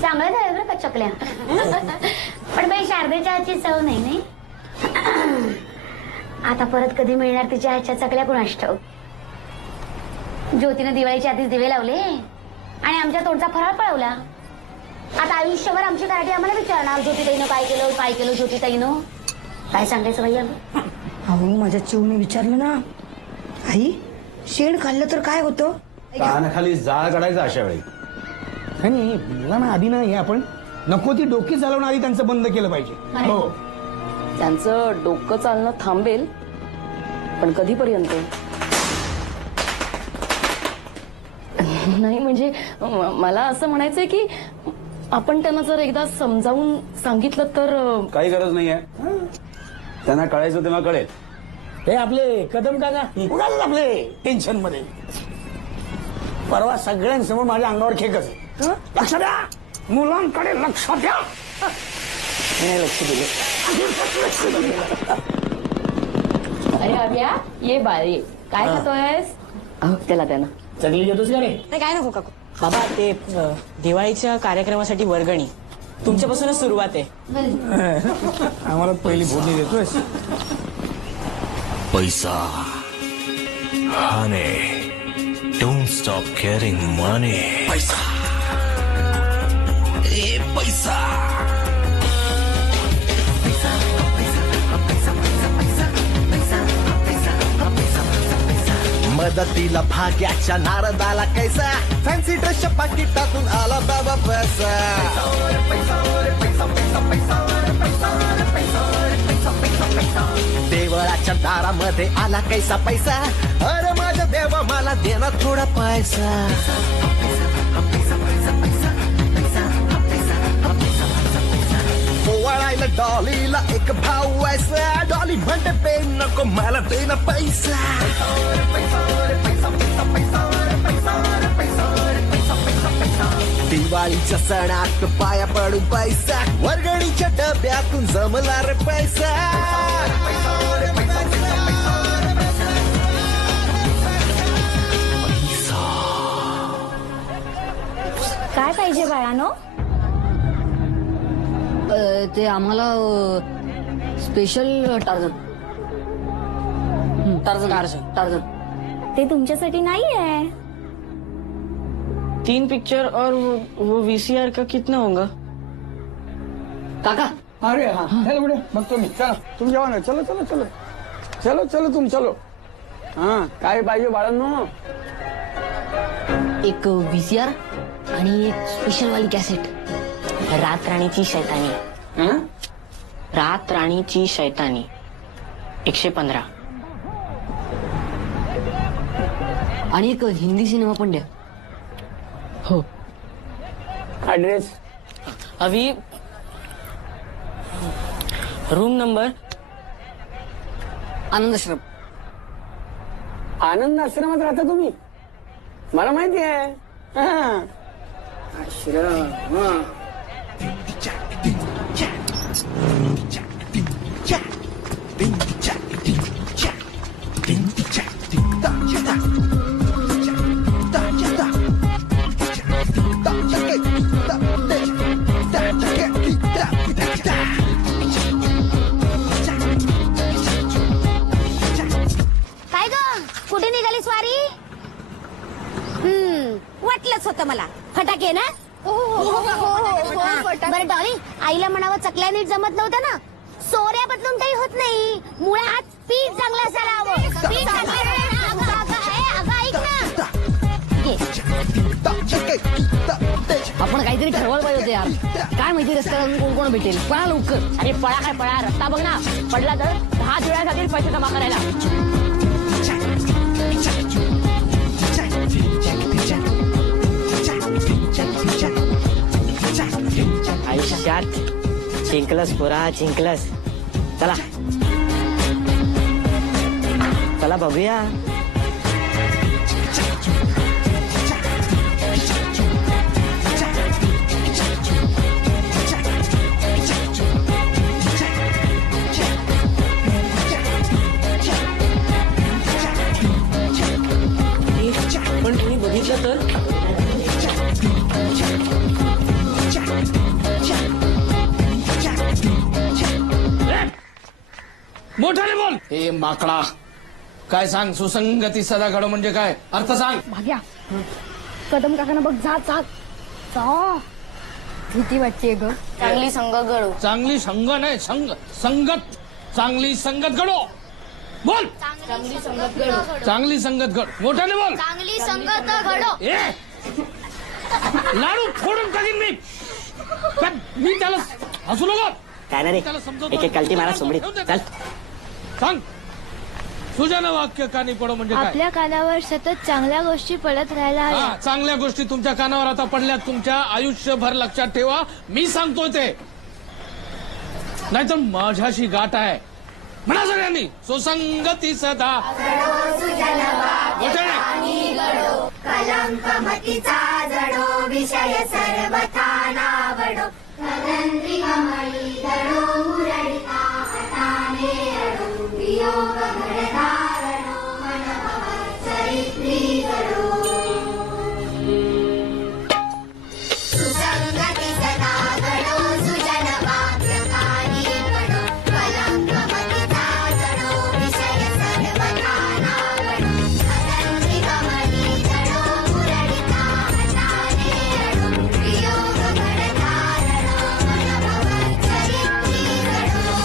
चांगलं झालं बरं का चकल्या. पण बाई शारदेच्या हातची चव नाही. आता परत कधी मिळणार तिच्या हातच्या चकल्या कुणास ठाऊक. ज्योतीनं दिवाळीच्या आधीच दिवे लावले आणि आमच्या तोंडचा फराळ पळवला. आता आयुष्यभर आमची कार्टी आम्हाला विचारणार, ज्योतिताईनं काय केलं ज्योतिताईनं काय सांगायचं बाई आम्ही. अहो माझ्या चिवने विचारलं ना, आई शेण खाल्लं तर काय होतं? कानाखाली जाळ काढायचा अशा वेळी. नाही मुलांना आधी ना हे आपण नको ती डोकी चालवणं आधी त्यांचं बंद केलं पाहिजे. हो. त्यांचं डोकं चालणं थांबेल, पण कधीपर्यंत? नाही म्हणजे मला असं म्हणायचंय की आपण त्यांना जर एकदा समजावून सांगितलं तर. काही गरज नाहीये, त्यांना कळायचं तेव्हा कळेल. हे आपले कदम काका उगाच आपले टेन्शन मध्ये. परवा सगळ्यांसमोर माझ्या अंगावर खेकच आहे. लक्ष द्या, मुलांकडे लक्ष द्या. लक्ष दिले. अरे अभ्या, ये बाळे, काय खातोयस? त्याला द्या ना. चकली घेतोस का रे? नाही काय नको काकू. बाबा ते दिवाळीच्या कार्यक्रमासाठी वर्गणी तुमच्यापासूनच सुरुवात आहे. आम्हाला पहिली फोडणी देतोय. पैसा honey don't stop caring money. पैसा ए पैसा मदतीला भाग्याच्या नारदाला कैसा फॅन्सी ड्रेसच्या पाकिटातून आला बाबा पैसा. देवळाच्या दारामध्ये आला कैसा पैसा. अरे माझ्या देवा मला देना थोडा पैसा. ओवाळायला डॉलीला एक भाऊ व्हायचा. डॉली म्हणते पे नको मला देना पैसा. दिवाळीच्या सणात पाया पडून पैसा. वर्गणीच्या डब्यातून जमला रे पैसा. काय पाहिजे बाळानो? ते आम्हाला स्पेशल टार्झन. टार्झन. ते तुमच्यासाठी नाही आहे. 3 पिक्चर और वो VCR का कितना होगा? काका. अरे हा चलो बडे बघतो मी. चला तुम्ही जेव्हा ना. चलो चलो चलो चलो चलो तुम चलो. हा काय पाहिजे बाळांनो? एक VCR आणि एक स्पेशल वाली कॅसेट. रात राणीची शैतानी. रात राणीची शैतानी 115. आणि एक हिंदी सिनेमा पण द्या. हो. ऍड्रेस अभी रूम नंबर आनंदाश्रम. आनंद आश्रमात राहता तुम्ही? मला माहिती आहे. आश्रम. होतं मला. फटाके ना? बरं डॉली, आईला म्हणावं चकल्या नीट जमत नव्हतं ना. सोऱ्या बदलून काही होत नाही. मुळात पीठ चांगलं असायला हवं. पीठ चांगलं अगं ऐक ना. आपण काहीतरी ठरवायला पाहिजे होते यार. काय माहिती रस्त्यावर कोण कोण भेटेल. पळा लवकर. अरे पळा काय पळा, रस्ता बघ ना. पडला तर 10 जुळ्या जातील पैसे जमा करायला. आयुष्यात जिंकलस पुरा जिंकलस. चला चला बघूया. पण तुम्ही बघितलं तर मोठ्याने बोल. हे माकडा, काय सांग. सुसंगती सदा घडो म्हणजे काय अर्थ सांग. भाग्या कदम काकांना बघ. जा जा जा. भीती वाटते ग. चांगली संग घडो. चांगली संग नाही संगत. चांगली संगत घडो. बोल. चांगली संगत घडो. चांगली संगत घड. मोठ्याने बोल. चांगली संगत घडो. लाडू फोडून टाकीन मी. मी त्याला हसू नको. काय ना रे, एक एक कलटी मारा सोबडीत. चल सांग. तुझ्या ना वाक्य कानी पडो म्हणजे काय. आपल्या कानावर सतत चांगल्या गोष्टी पडत राहायला हा, चांगल्या गोष्टी तुमच्या कानावर आता पडल्यात. तुमच्या आयुष्यभर लक्षात ठेवा. मी सांगतोय ते, नाहीतर माझ्याशी गाठ आहे. म्हणा सगळ्यांनी सुसंगती सदा. कलंक मतीचा जडो विषय सर्वथा नावडो. कमळी दडो मुरळीता हटाने अडो. वियोग घडधारणो मन चरित्री घडो. सुसंगती सदा घडो सुजन वाक्यकानी घडो. कलंक मतीचा जडो विषय सर्वथा नावडो. कमळी दडो मुरळीता हटाने अडो. वियोग घडधारणो मन चरित्री घडो.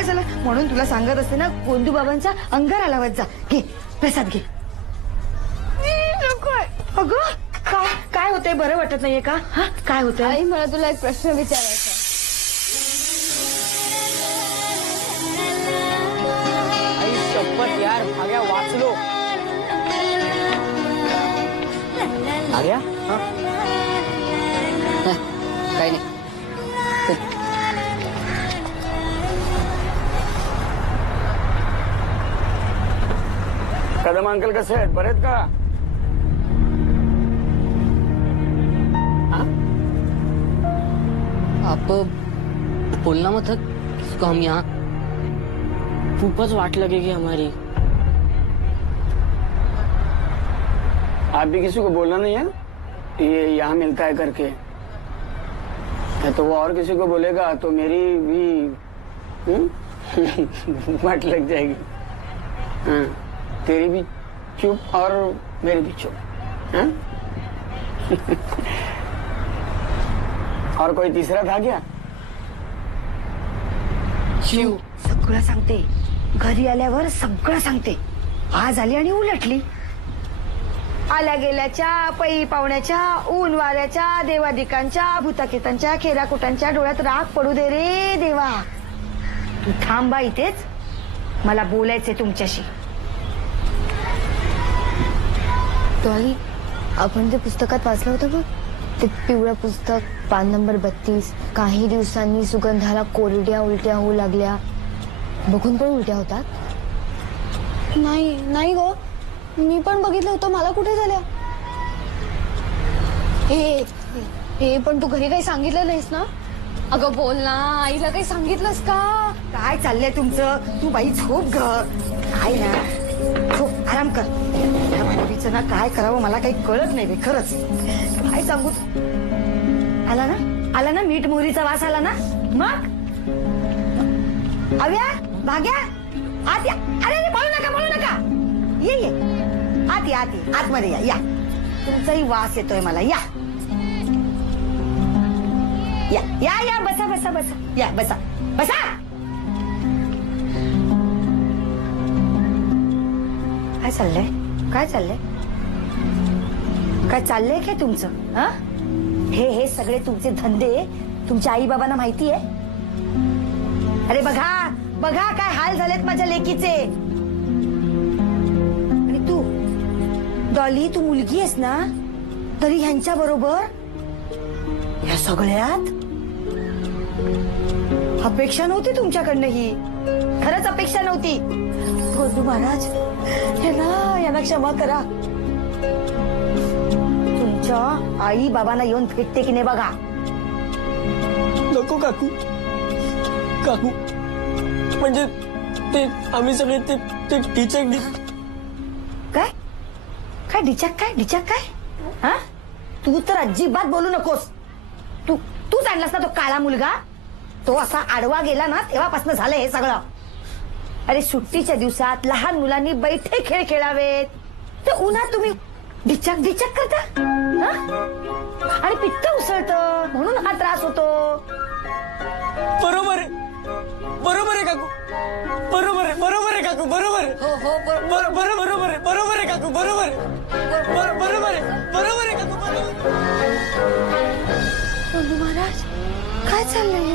काय झालं म्हणून तुला सांगत असते ना, गोंदू बाबांचा अंगार लावत जा. घे प्रसाद घे. नकोय. अगं काय होतंय, बरं वाटत नाहीये का? हा काय होतंय? आई मला तुला एक प्रश्न विचारायचा. आई शपथ यार, भाग्या वाचलो. भाग्या काही नाही. कदम अंकल कसे आहेत, बरे आहेत का? आप बोलना मत था किसको हम यहाँ. खूपच वाट लगेगी हमारी. आप भी किसी को बोलना नहीं है ये यहाँ मिलता है करके. तो वो और किसी को बोलेगा तो मेरी भी वाट लग जाएगी. हाँ, तेरी भी चुप और मेरी भी चुप. हाँ? और कोई तीसरा था क्या? शिव सगळं सांगते, घरी आल्यावर सगळं सांगते. आज आली आणि उलटली. आल्या गेल्याच्या, पै पाहुण्याच्या, ऊन वाऱ्याच्या, देवादिकांच्या, भूताकेतांच्या, खेराकुटांच्या डोळ्यात राग पडू दे रे देवा. तू थांबा इथेच, मला बोलायचंय तुमच्याशी. डॉली, आपण ते पुस्तकात वाचलं होतं बघ, ते पिवळं पुस्तक, पान नंबर 32. काही दिवसांनी सुगंधाला कोरड्या उलट्या होऊ लागल्या. बघून पण उलट्या होतात? नाही गो, मी पण बघितलं होतं. मला कुठे झाल्या? हे पण तू घरी काही सांगितलं नाहीस ना? अगं बोल ना, आईला काही सांगितलंस का? काय चाललंय तुमचं? तू बाई झोप ग. काय ना, झोप, आराम कर. या मुलीचं ना काय करावं मला काही कळत नाही रे, खरंच. काय सांगू. आला ना मीठ मोहरीचा वास आला ना. मग अव्या, भाग्या, आत या. अरे बोलू नका. ये आत या, आतमध्ये या. तुमचाही वास येतोय मला. या बसा. या बसा. काय चाललंय काय तुमचं? हा, हे सगळे तुमचे धंदे तुमच्या आई बाबांना माहिती आहे? अरे बघा काय हाल झालेत माझ्या लेकीचे. आणि तू डॉली, तू मुलगी आहेस ना, तरी ह्यांच्या बरोबर या सगळ्यात. अपेक्षा नव्हती तुमच्याकडनं, ही खरंच अपेक्षा नव्हती. गोंदू महाराज, यांना क्षमा करा. तुमच्या आई बाबांना येऊन भेटते की नाही बघा. नको काकू. म्हणजे ते आम्ही सगळे ते टीचर. काय डिचक काय? हा, तू तर अजिबात बोलू नकोस. तूच आणलास ना तो काळा मुलगा. तो असा आडवा गेला ना तेव्हापासून झालंय हे सगळं. अरे सुट्टीच्या दिवसात लहान मुलांनी बैठे खेळ खेळावेत, तर उन्हात तुम्ही डिचक करता. आणि पित्त उसळतं म्हणून हा त्रास होतो. बरोबर आहे काकू. बरोबर आहे काकू. बरोबर आहे काकू. बरोबर आहे काकू. गोंदू महाराज, काय चाललंय?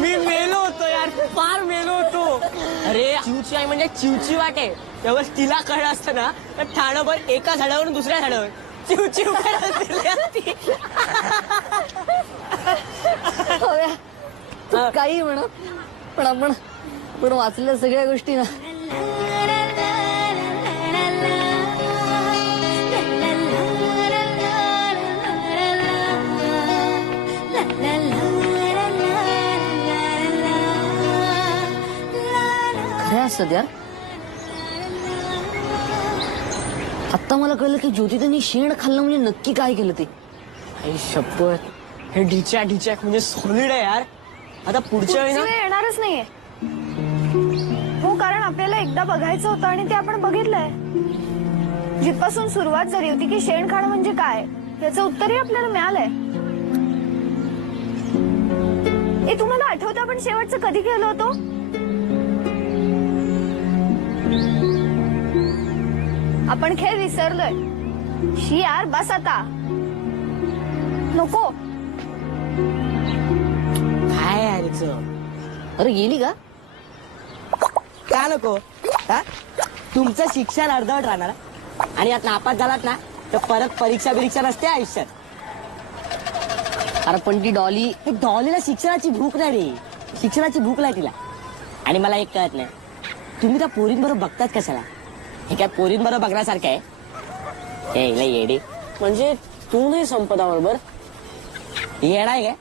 मी मेलो होतो यार, फार मेलो होतो. अरे चिवची आई म्हणजे चिवची वाटे. तेव्हा तिला कळलं असतं ना, तर ठाणंभर एका झाडावरून दुसऱ्या झाडावर चिव काही म्हणा, पण आपण वाचल्या सगळ्या गोष्टी ना. खऱ्या असतात यार. आता मला कळलं की ज्योतितांनी शेण खाल्लं म्हणजे नक्की काय केलं ते. आई शपथ, हे ढिचॅक म्हणजे सॉलिड आहे यार. आता पुढच्या वेळी ना येणारच नाहीये. हो, कारण आपल्याला एकदा बघायचं होतं आणि ते आपण बघितलंय. जिथपासून सुरुवात झाली होती की शेण खाणं म्हणजे काय, याचं उत्तरही आपल्याला मिळालंय. ए तुम्हाला आठवतं आपण शेवटचं कधी गेलो होतो? आपण खेळ विसरलोय. शी यार बस आता. नको. काय यायचं? अरे गेली का? का नको? हा? तुमचं शिक्षण अर्धवट राहणार आणि आता नापास झालात ना तर परत परीक्षा बिरीक्षा नसते आयुष्यात. अरे पण ती डॉलीला शिक्षणाची भूक नाही रे. शिक्षणाची भूक नाही तिला. आणि मला एक कळत नाही, तुम्ही त्या पोरींबरोबर बघतात कशाला? हे काय पोरींबरोबर बघण्यासारखं आहे? हे लय येडे. म्हणजे तू नाही संपदाबरोबर? येडाय काय?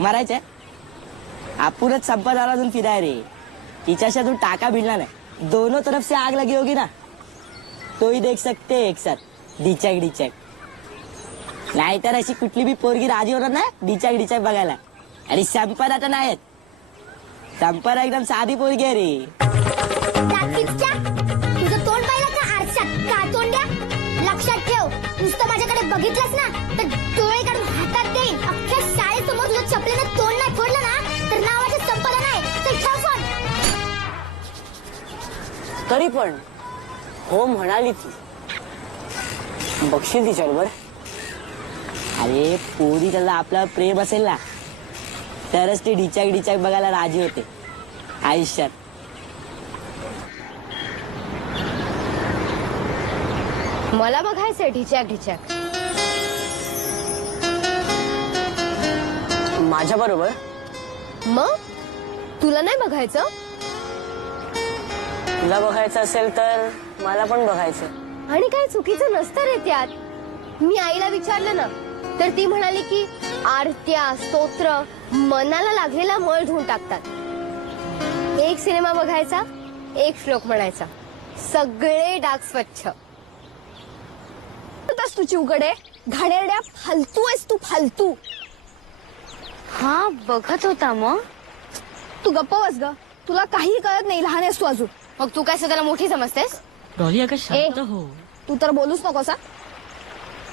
मारायचंय? आपणच संपदाला अजून फिराय रे. तिच्याशी अजून टाका भिडला नाही. दोनों तरफ से आग लगी होगी ना, तो ही देख सकते एक साथ डिचॅक डिचॅक. नाहीतर अशी कुठली बी पोरगी राजी होणार ना डिचॅक डिचॅक बघायला. आणि संपदा तर नाहीत. संपदा एकदम साधी पोरगी आहे रे. तुझं तोंड पाहिलं का आरशात? का तोंड्या? लक्षात ठेव, नुसतं माझ्याकडे बघितलंस ना तर डोळे काढून हातात देईन. अख्ख्या शाळेसमोर तुझ्या चपलीनं तोंड नाही फोडलं ना तर नावाचं संपदा नाही. तर ठेव फोन. तरी पण हो म्हणाली ती. बघशील तिच्याबरोबर? अरे पोरी त्याला आपल्यावर प्रेम असेल ना तरच ती डिचॅक डिचॅक बघायला राजी होते आयुष्यात. मला बघायचंय ढिचॅक ढिचॅक. माझ्या बरोबर? मग तुला नाही बघायचं? तुला बघायचं असेल तर मला पण बघायचं. आणि काय चुकीचं नसतं रे त्यात. मी आईला विचारलं ना तर ती म्हणाली की आरत्या स्तोत्र मनाला लागलेला मळ धुवून टाकतात. एक सिनेमा बघायचा, एक श्लोक म्हणायचा, सगळे डाग स्वच्छ. तू चिवकडे घाणेरड्या फालतू आहेस तू, फालतू. हा बघत होता. मग तू गप्प बस ग. तुला काही कळत नाही, लहान आहेस तू अजून. मग तू काय स्वतःला मोठी समजतेस? डॉली अगं शांत हो. तू तर बोलूच नकोस हा.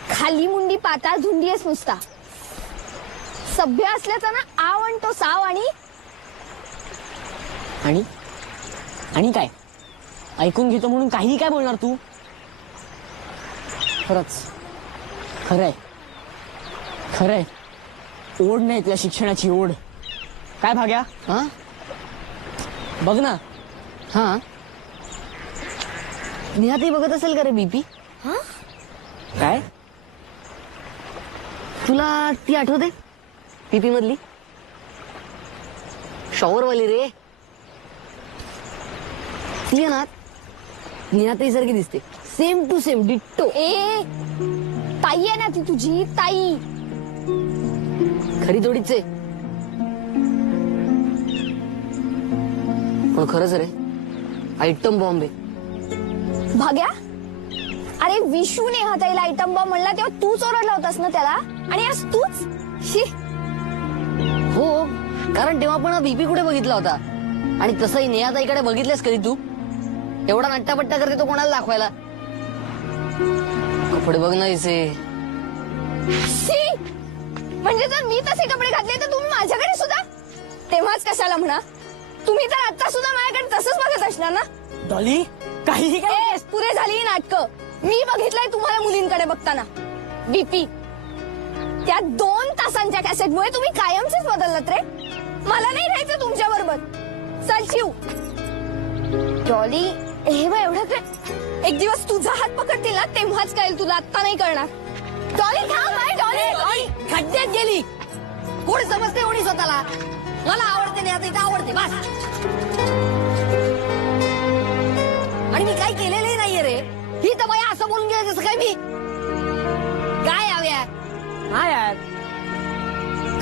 खाली मुंडी पाताळ धुंडी आहेस नुसता. सभ्य असल्याचा ना आव आणतो साव. आणि काय ऐकून घेतो म्हणून काही काय बोलणार तू? खरंच खरंय ओढ नाही तुला शिक्षणाची ओढ. काय भाग्या? हा बघ ना. हा निहाती बघत असेल का रे बीपी? काय? तुला ती आठवते बीपी मधली शॉवरवाली रे? ती आहे ना निहाताई सारखी दिसते. Same to same ditto. ए ताई आहे ना ती तुझी ताई. खरी थोडीच आहे पण खरंच रे आयटम बॉम्ब आहे. भाग्या, अरे विशूने हा ताईला आयटम बॉम्ब म्हणला तेव्हा तूच ओरडला होतास ना त्याला. आणि आज तूच शी. हो कारण तेव्हा पण बीपी कुठे बघितला होता. आणि तसंही नेहाताईकडे बघितलेस कधी तू? एवढा नट्टापट्टा करते तो कोणाला दाखवायला? कपडे बघ ना इसे. शी. म्हणजे जर मी तसे कपडे घातले तर तुम्ही माझ्याकडे सुद्धा तेव्हाच कशाला म्हणा. तुम्ही तर आता सुद्धा माझ्याकडे तसंच बघत असणार ना. डॉली काहीही काय? पुरे झाली नाटकं. मी बघितलंय तुम्हाला मुलींकडे बघताना. बीपी त्या 2 तासांच्या कॅसेटमुळे तुम्ही कायमचेच बदललात रे. मला नाही राहायचं तुमच्या बरोबर. चल शिव. डॉली हे बघ एवढं काय. एक दिवस तुझा हात पकडतील ना तेव्हाच कळेल तुला. आत्ता नाही करणार. डॉली थांब. डॉली खड्ड्यात गेली. कोण समजते कोणी स्वतःला? मला आवडते नेहाताई तर आवडते बस. आणि मी काही केलेलंही नाहीये रे. ही तर बाया असं बोलून गेलं जसं काय मी काय हव्या. हा यार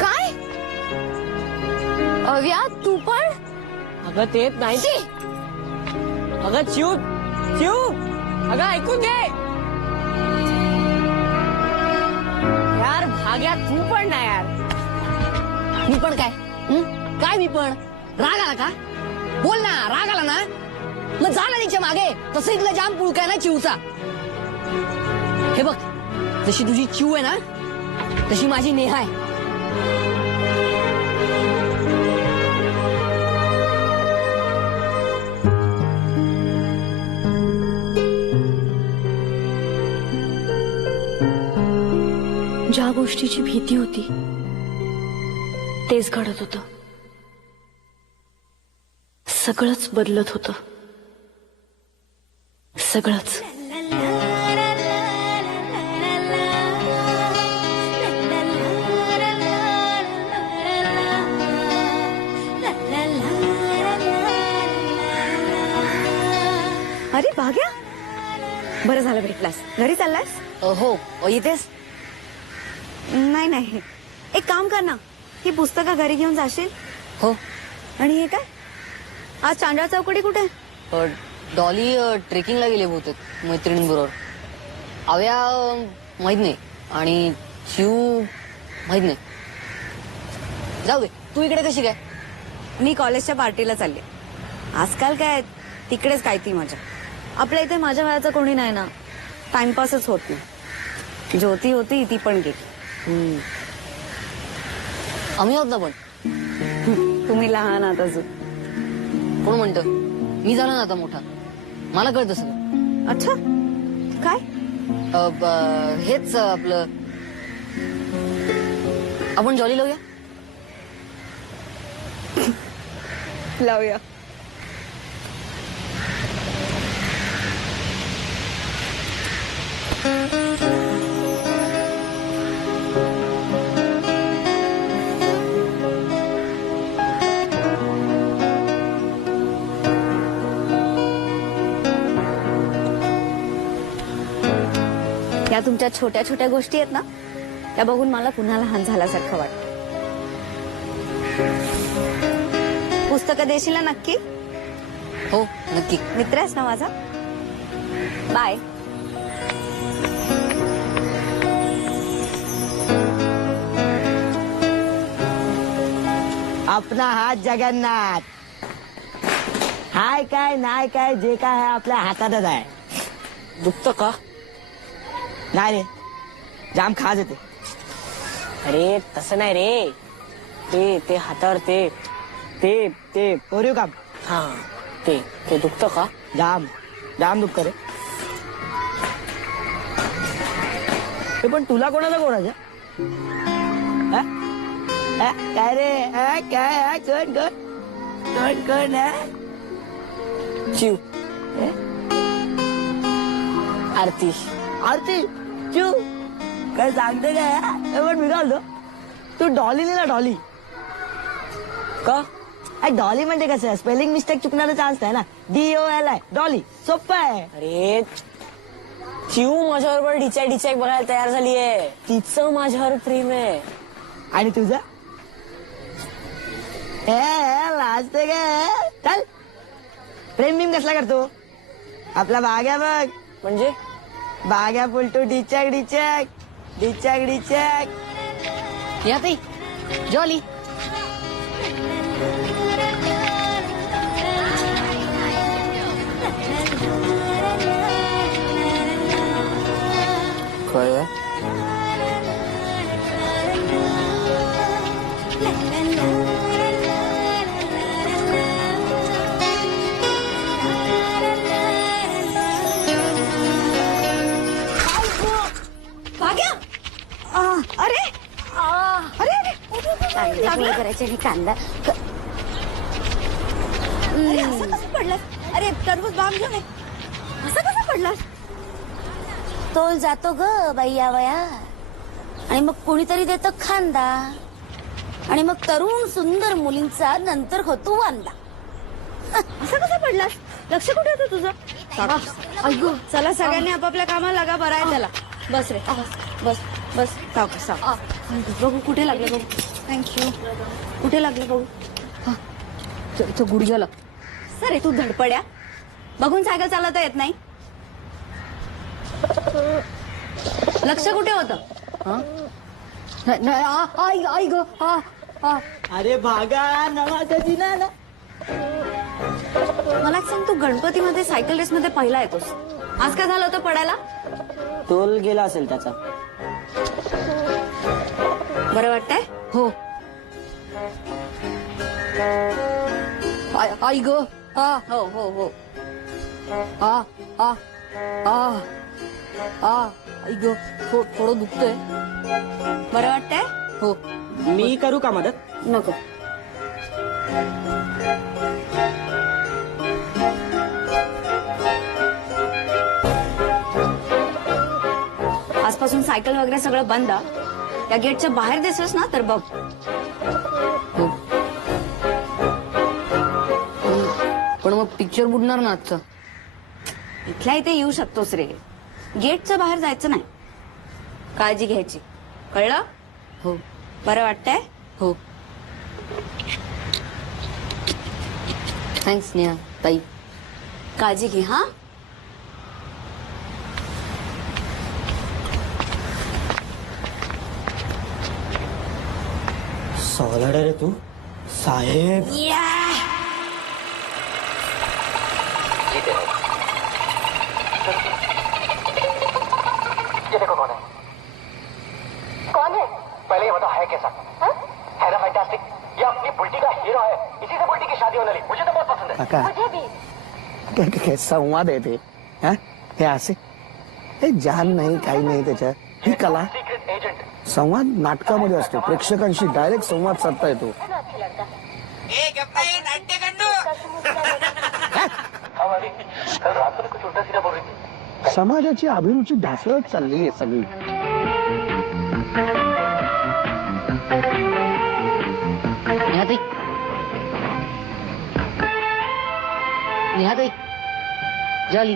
काय अव्या तू पण? अगं ते नाही. अगं चिव अगं ऐकून घे यार. भाग्या तू पण नाही यार. मी पण काय काय मी पण राग आला का? बोल ना. राग आला ना मग जा ना तिच्या मागे. तसं इथलं जाम पुळकाय ना चिवचा. हे बघ जशी तुझी चिव आहे ना तशी माझी नेहा आहे. ज्या गोष्टीची भीती होती तेच घडत होतं. सगळंच बदलत होतं. सगळंच. अरे भाग्या, बरं झालं भेटलास. घरी चाललास? हो इथेच. नाही नाही, एक काम कर ना, ही पुस्तकं घरी घेऊन जाशील. हो. आणि हे काय आज चांदळा चौकडी कुठे? डॉली ट्रेकिंगला गेले बहुतेक मैत्रिणींबरोबर. अव्या माहित नाही आणि शिव माहित नाही. जाऊ दे, तू इकडे कशी काय? मी कॉलेजच्या पार्टीला चालले. आजकाल काय तिकडेच काय ती मजा. आपल्या इथे माझ्या वयाचं कोणी नाही ना, टाइमपासच होत नाही. ज्योती होती ती पण गेली. आम्ही होत ना पण. तुम्ही लहान आहात अजून. कोण म्हणतं? मी झालो ना आता मोठा, मला कळतं सगळं. अच्छा, काय? हेच आपलं, आपण जॉली लावूया. लावूया. या तुमच्या छोट्या छोट्या गोष्टी आहेत ना, त्या बघून मला पुन्हा लहान झाल्यासारखं वाटतं. पुस्तकं देशील ना नक्की? हो नक्की. मित्र आहेस ना माझा. बाय. आपला हात जगन्नाथ. हाय काय नाही काय जे काय आहे आपल्या हातातच आहे. दुखतं का? नाही रे, जाम खाज येते. अरे तसं नाही रे, ते हातावर ते ते ते कोरीव काम. हा ते दुखतं का? जाम जाम दुखत रे. हे पण तुला कोणाला कोणाचं? काय रे? काय कोण कोण कोण कोण आहे? चिव. आरती. आरती चिव काय सांगते काय? पण मी काय बोलतो, तू डॉली लिहिला. डॉली का? डॉली म्हणजे कसं, स्पेलिंग मिस्टेक चुकण्याचा चान्स नाही ना. DOLI डॉली, सोपं आहे. अरे चिव माझ्याबरोबर डिचाक बघायला तयार झालीये. तिचं माझ्यावर प्रेम आहे. आणि तुझं? लाजते काय? चल, प्रेम बिम कसला करतो? आपला बाग्या बघ. म्हणजे बाग्या बोलतो डिचॅक डिचॅक डिचॅक डिचॅक. या ताई, जॉली. काय? भाग्या. अरे अरे कांदे करायचे आणि कांदा अरे असं कसं पडलं? अरे टरबूज बाम घेऊन ये. असं कसं पडलं? तोल जातो ग बाई या वया, आणि मग कोणीतरी देतं खांदा, आणि मग तरुण सुंदर मुलींचा नंतर होतो वांदा. असं कसं पडलं? लक्ष कुठे होतं तुझं? अगो चला सगळ्यांनी आपापल्या कामाला लागा. बरं आहे त्याला. बस रे, बस बस. सावकाश सावकाश. बघू कुठे लागले बघू. थँक्यू. कुठे लागले बघू? गुडघ्याला. सर तू धडपड्या, बघून सायकल चालवता येत नाही. लक्ष कुठे होतं? आई ग. अरे भागा नवा कधी ना. मला एक सांग, तू गणपतीमध्ये सायकल रेस मध्ये पहिला येतोस. आज काय झालं होतं पडायला? तोल गेला असेल त्याचा. बरं वाटतंय? हो. आई ग. हो हो हो. थोडं दुखतंय. बरं वाटतंय? हो. मी करू का मदत? नको. आजपासून सायकल वगैरे सगळं बंद. या गेटच्या बाहेर दिसतोस ना तर बघ. पण मग पिक्चर बुडणार ना आजचं. इथल्या इथे येऊ शकतोस रे. गेटच्या बाहेर जायचं नाही. काळजी घ्यायची, कळलं? हो. बरं वाटतंय? हो. थँक्स नेहा ताई. काळजी घे हा. सॉलिड रे तू साहेब. ये देखो कौन है. कौन है? पहले ये बताओ है कैसा? है ना फैंटास्टिक. ये अपनी बुल्टी का हीरो है. इसी से बुल्टी की शादी होने लगी. मुझे तो बहुत पसंद है. काका. मुझे भी. काय संवाद आहे ते. हा? हे असे हे जान नाही काही नाही त्याच्यात. ही कला सीक्रेट एजेंट. संवाद नाटकामध्ये असतो. प्रेक्षकांशी डायरेक्ट संवाद साधता येतो. हमारी कल रात में कुछ उल्टा सीधा बोल रही थी. समाजाची अभिरुची ढासळत चालली आहे सगळी. नेहाताई. नेहाताई झाली.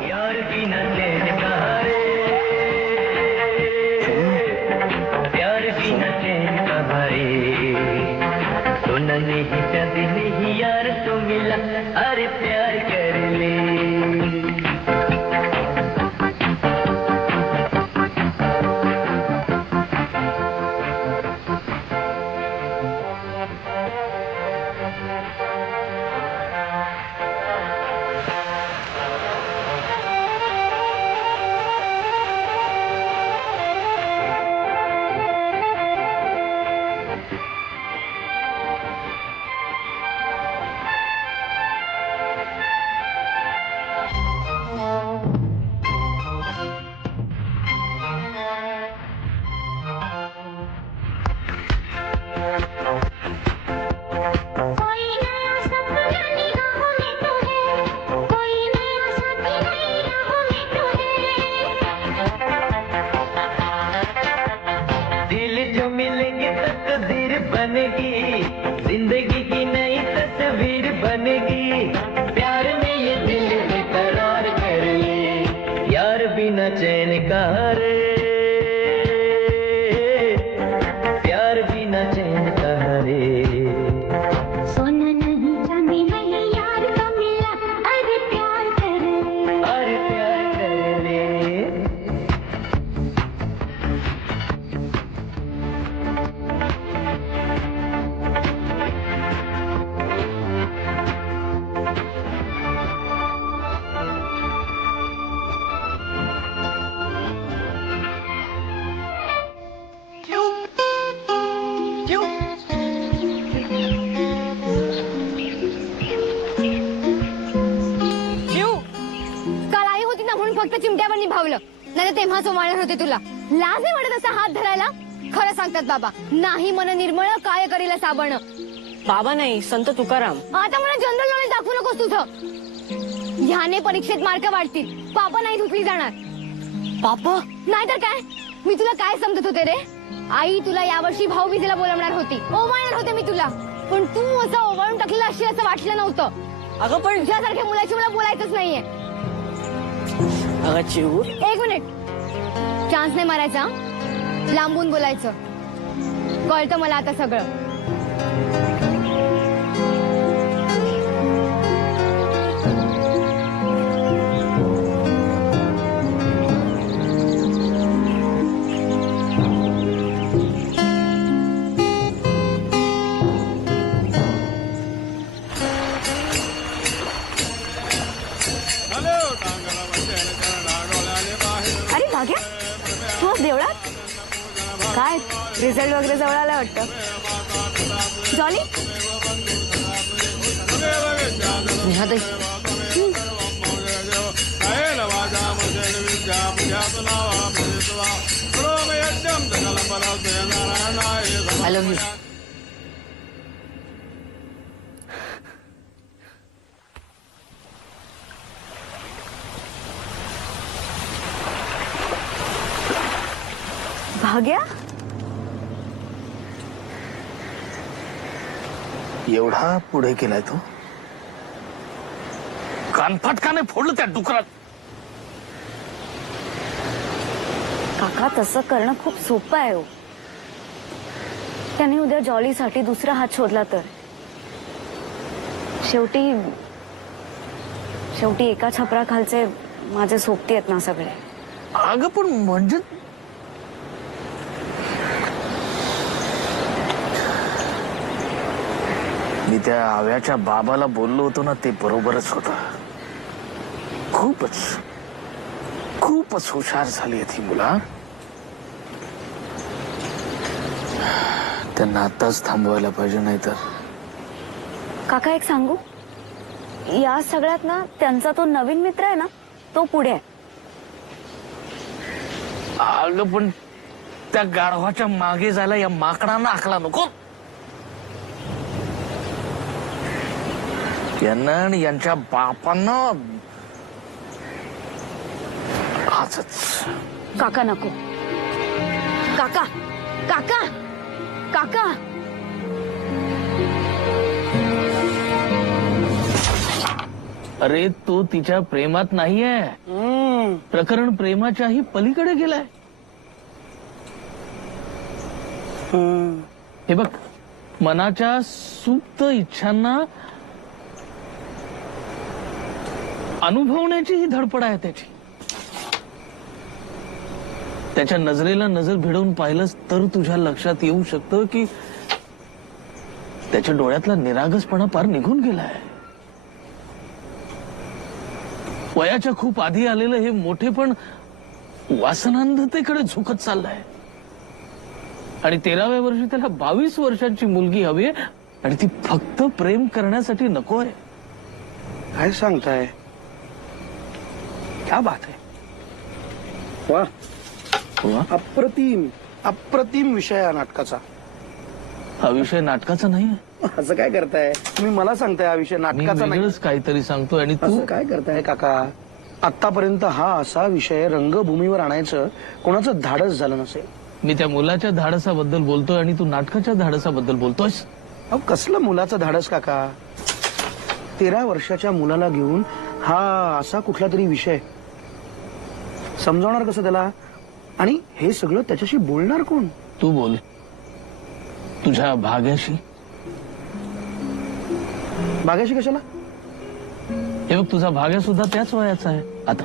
यार बिना चैन कहाँ रे, प्यार बिना चैन कहाँ रे, सोना नहीं चांदी नहीं यार तो मिला, अरे प्यार कर ले. तकदीर बनेगी, जिंदगी की नई तस्वीर बनेगी, प्यार में ये दिल बेकरार कर ले, यार बिना चैन कहाँ रे, प्यार बिना चैन कहाँ रे. सोना नहीं चांदी नहीं यार तो मिला, अरे प्यार कर ले, अरे प्यार कर ले. काल आई होती ना म्हणून फक्त चिमट्यावर निभावलं, नाही तेव्हा सोमाळणार होते तुला. लाज नाही वाटत असा हात धरायला? खरं सांगतात बाबा, नाही मन निर्मळ काय करील साबण. बाबा नाही, संत तुकाराम. आता मला जनरल नॉलेज दाखवू नकोस तुझं. ह्याने परीक्षेत मार्क वाढतील, पापा नाही धुतली जाणार. पाप नाहीतर काय, मी तुला काय समजत होते रे. आई तुला यावर्षी भाऊबीजेला बोलवणार होती, ओवाळणार होते मी तुला, पण तू असं ओवाळून टाकलेलं असेल असं वाटलं नव्हतं. अगं पण तुझ्यासारख्या मुलाची मला बोलायचंच नाहीये. अगं चिऊ, एक मिनिट, चान्स नाही मारायचा, लांबून बोलायचं. कळतं मला आता सगळं. काय रिझल्ट वगैरे जवळ आला वाटतं. Jolly Nehatai, I love you. Bhagya एवढा पुढे केलाय तो. कानफटकाने फोडलं त्या डुकरात. काका तसं करणं खूप सोपं आहे हो. त्याने उद्या जॉलीसाठी दुसरा हात शोधला तर शेवटी एका छपराखालचे माझे सोबती आहेत ना सगळे. अगं पण म्हणजे मी त्या आव्याच्या बाबाला बोललो होतो ना, ते बरोबरच होतं. खूपच हुशार झाली ती मुला. त्यांना आताच थांबवायला पाहिजे, नाही तर. काका एक सांगू, या सगळ्यात ना त्यांचा तो नवीन मित्र आहे ना, तो पुढे आहे. अगं पण त्या गाढवाच्या मागे जायला या माकडांना आखला नको. यांना आणि यांच्या बापांना आजच. काका नको. काका काका काका अरे तो तिच्या प्रेमात नाहीये. प्रकरण प्रेमाच्याही पलीकडे गेलाय. हे बघ, मनाच्या सुप्त इच्छांना अनुभवण्याची ही धडपड आहे त्याची. त्याच्या नजरेला नजर भिडवून पाहिलंस तर तुझ्या लक्षात येऊ शकतं की त्याच्या डोळ्यातला निरागसपणा पार निघून गेलाय. वयाच्या खूप आधी आलेलं हे मोठेपण वासनांधतेकडे झुकत चाललंय. आणि 13व्या वर्षी त्याला 22 वर्षांची मुलगी हवी आहे, आणि ती फक्त प्रेम करण्यासाठी नकोय. काय सांगताय? क्या बात है. वा, अप्रतिम विषय आहे नाटकाचा. हा विषय नाटकाचा नाहीये. असं काय करताय तुम्ही? मला सांगताय हा विषय नाटकाचा नाही. काहीतरी सांगतोय आणि तू असं काय करताय काका? आतापर्यंत हा असा विषय रंगभूमीवर आणायचं कोणाचं धाडस झालं नसेल. मी त्या मुलाच्या धाडसाबद्दल बोलतोय आणि तू नाटकाच्या धाडसाबद्दल बोलतोयस. अहो कसलं मुलाचं धाडस काका? 13 वर्षाच्या मुलाला घेऊन हा असा कुठला तरी विषय समजावणार कसं त्याला? आणि हे सगळं त्याच्याशी बोलणार कोण? तू बोल तुझ्या भाग्याशी. भाग्याशी कशाला? हे बघ, तुझा भाग्या सुद्धा त्याच वयाचा आहे आता.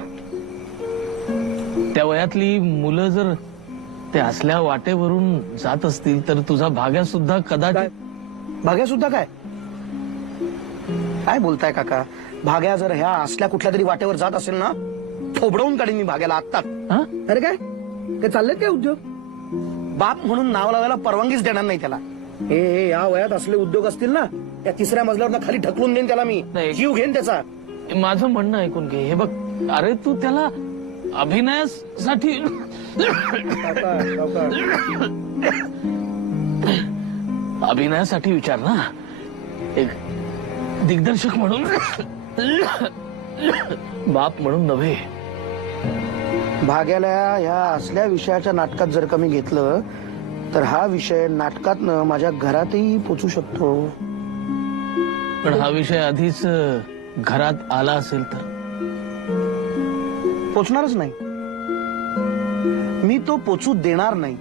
त्या वयातली मुलं जर त्या असल्या वाटेवरून जात असतील तर तुझा भाग्या सुद्धा कदाचित. भाग्या सुद्धा काय काय बोलताय काका? भाग्या जर ह्या असल्या कुठल्या तरी वाटेवर जात असेल ना, थोबडवून काढीन मी भाग्याला आत्ताच. अरे काय काय चाललंय काय उद्योग? बाप म्हणून नाव लावायला परवानगीच देणार नाही त्याला. हे या वयात असले उद्योग असतील ना, त्या 3ऱ्या मजल्यावर खाली ढकलून देईन त्याला मी. जीव घेईन त्याचा. माझं म्हणणं ऐकून घे. हे बघ, अरे तू त्याला अभिनयासाठी अभिनयासाठी विचार ना, एक दिग्दर्शक म्हणून, बाप म्हणून नव्हे. भाग्याला ह्या असल्या विषयाच्या नाटकात जर कमी घेतलं तर हा विषय नाटकातनं माझ्या घरातही पोचू शकतो. पण हा विषय आधीच घरात आला असेल तर पोचणारच नाही. मी तो पोचू देणार नाही.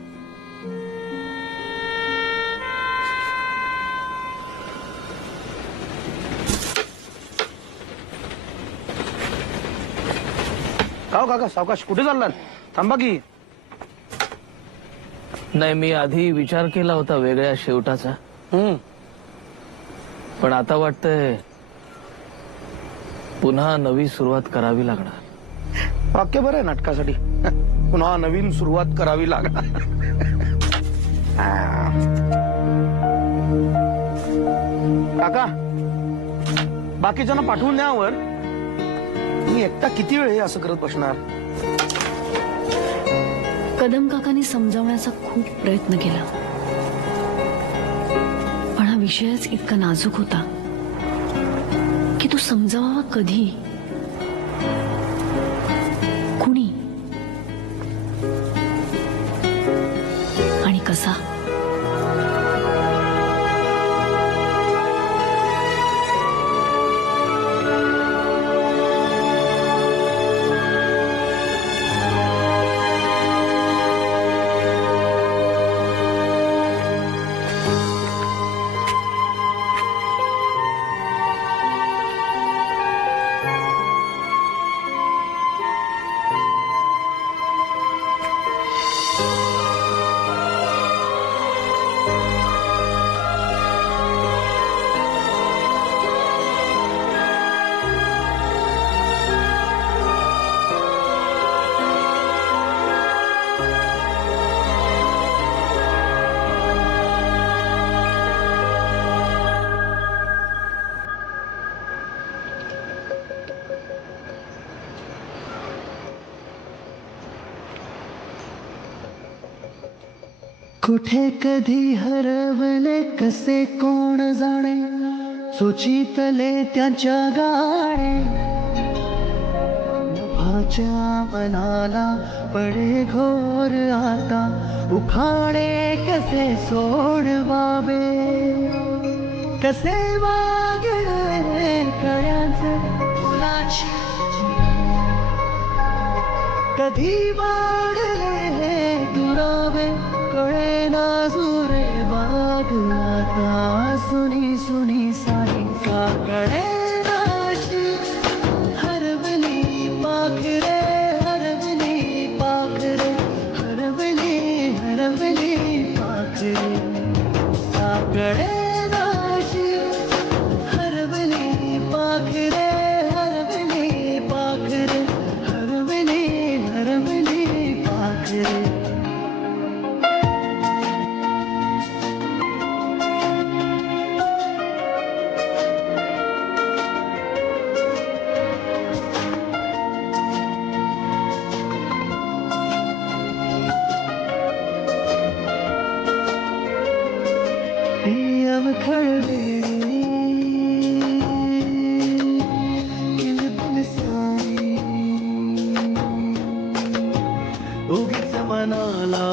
काव काका, सावकाश कुठे चाललात? थांबा की. नाही, मी आधी विचार केला होता वेगळ्या शेवटाचा. पण आता वाटतंय पुन्हा नवी सुरुवात करावी लागणार. वाक्य बरं आहे नाटकासाठी. पुन्हा नवीन सुरुवात करावी लागणार. काका बाकीच्यांना पाठवून द्यावर मी एकटा किती वेळ हे असं करत बसणार. कदम काकांनी समजावण्याचा खूप प्रयत्न केला, पण हा विषयच इतका नाजूक होता की तो समजावा कधी, कुणी आणि कसा. कुठे कधी हरवले कसे कोण जाणे, सुचितले त्याच्या गाणे. नभाच्या मनाला पडे घोर आता, उखाणे कसे सोडवावे, कसे वागले कळ्याचे फुलाची, कधी वाढले दुरावे कळे ना जुरे बाग. आता सुनी सुनी सारी साकडे नाशी, हरवली पाखरे हरवली पाखरे, हरवली हरवली पाखरे. साकडे नाशी, हरवली पाखरे हरवली पाखरे, हरवली हरवली पाखरे. उगीच मनाला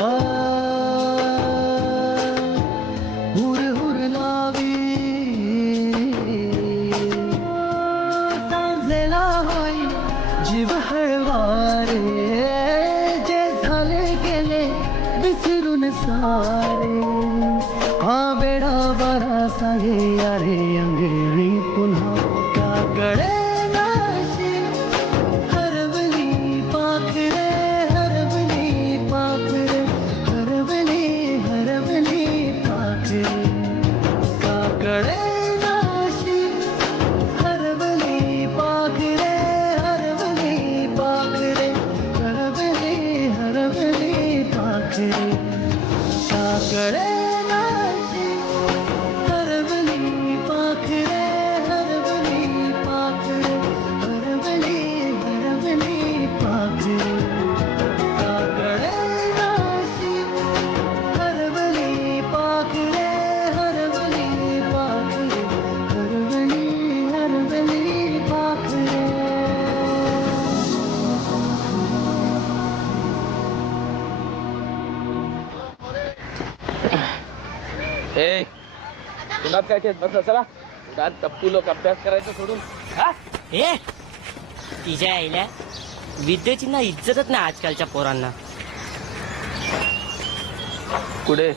हुर हुर लावी, सांजेला होई जीव हळवारे, जे झाले गेले विसरून सारे. हा बेडा बरा सांगे अरे अंगणी पुन्हा काकडे नाशी, हरवली पाखरे हरवली पाखरे, हरवली हरवली पाखरे. काकडे नाशी, हरवली पाखरे हरवली पाखरे, हरवली हरवली पाखरे. काकडे नाशी, हरवली पाखरे हरवली पाखरे, हरवली हरवली पाखरे. काकडे नाशी, हरवली पाखरे हरवली पाखरे, हरवली हरवली पाखरे. ए उन्हात काय खेळ बस चला. उन्हात टप्पू लोक अभ्यास करायचं सोडून ए तिच्या आईला विद्येची ना इज्जतच नाही आजकालच्या पोरांना. कुठे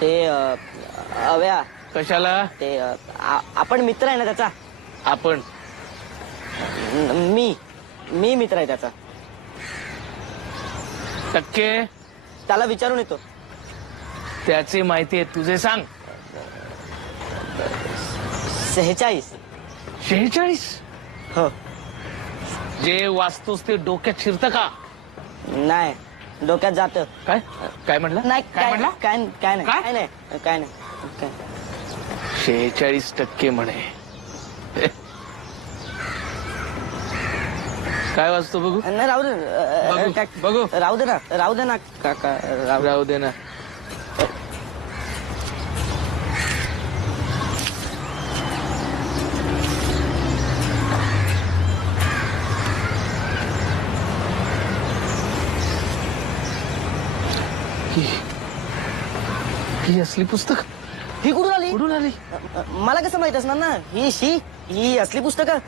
ते अव्या कशाला ते आपण मित्र आहे ना त्याचा. आपण मी मित्र आहे त्याचा. टक्के त्याला विचारून येतो. त्याची माहिती आहे तुझे सांग. 46. 46? हो. जे वाचतोस ते डोक्यात शिरतं का? नाही डोक्यात जात. काय काय म्हणलं? नाही काय म्हणला? काय नाही काय? काय नाही काय नाही काय. 46% म्हणे. काय वाचतो बघू? नाही राहू दे. बघू. राहू दे ना काका राहू दे ना. ही असली पुस्तक ही कुठून आली? कुठून आली? मला कसं माहित असणार ना. ही असली पुस्तकं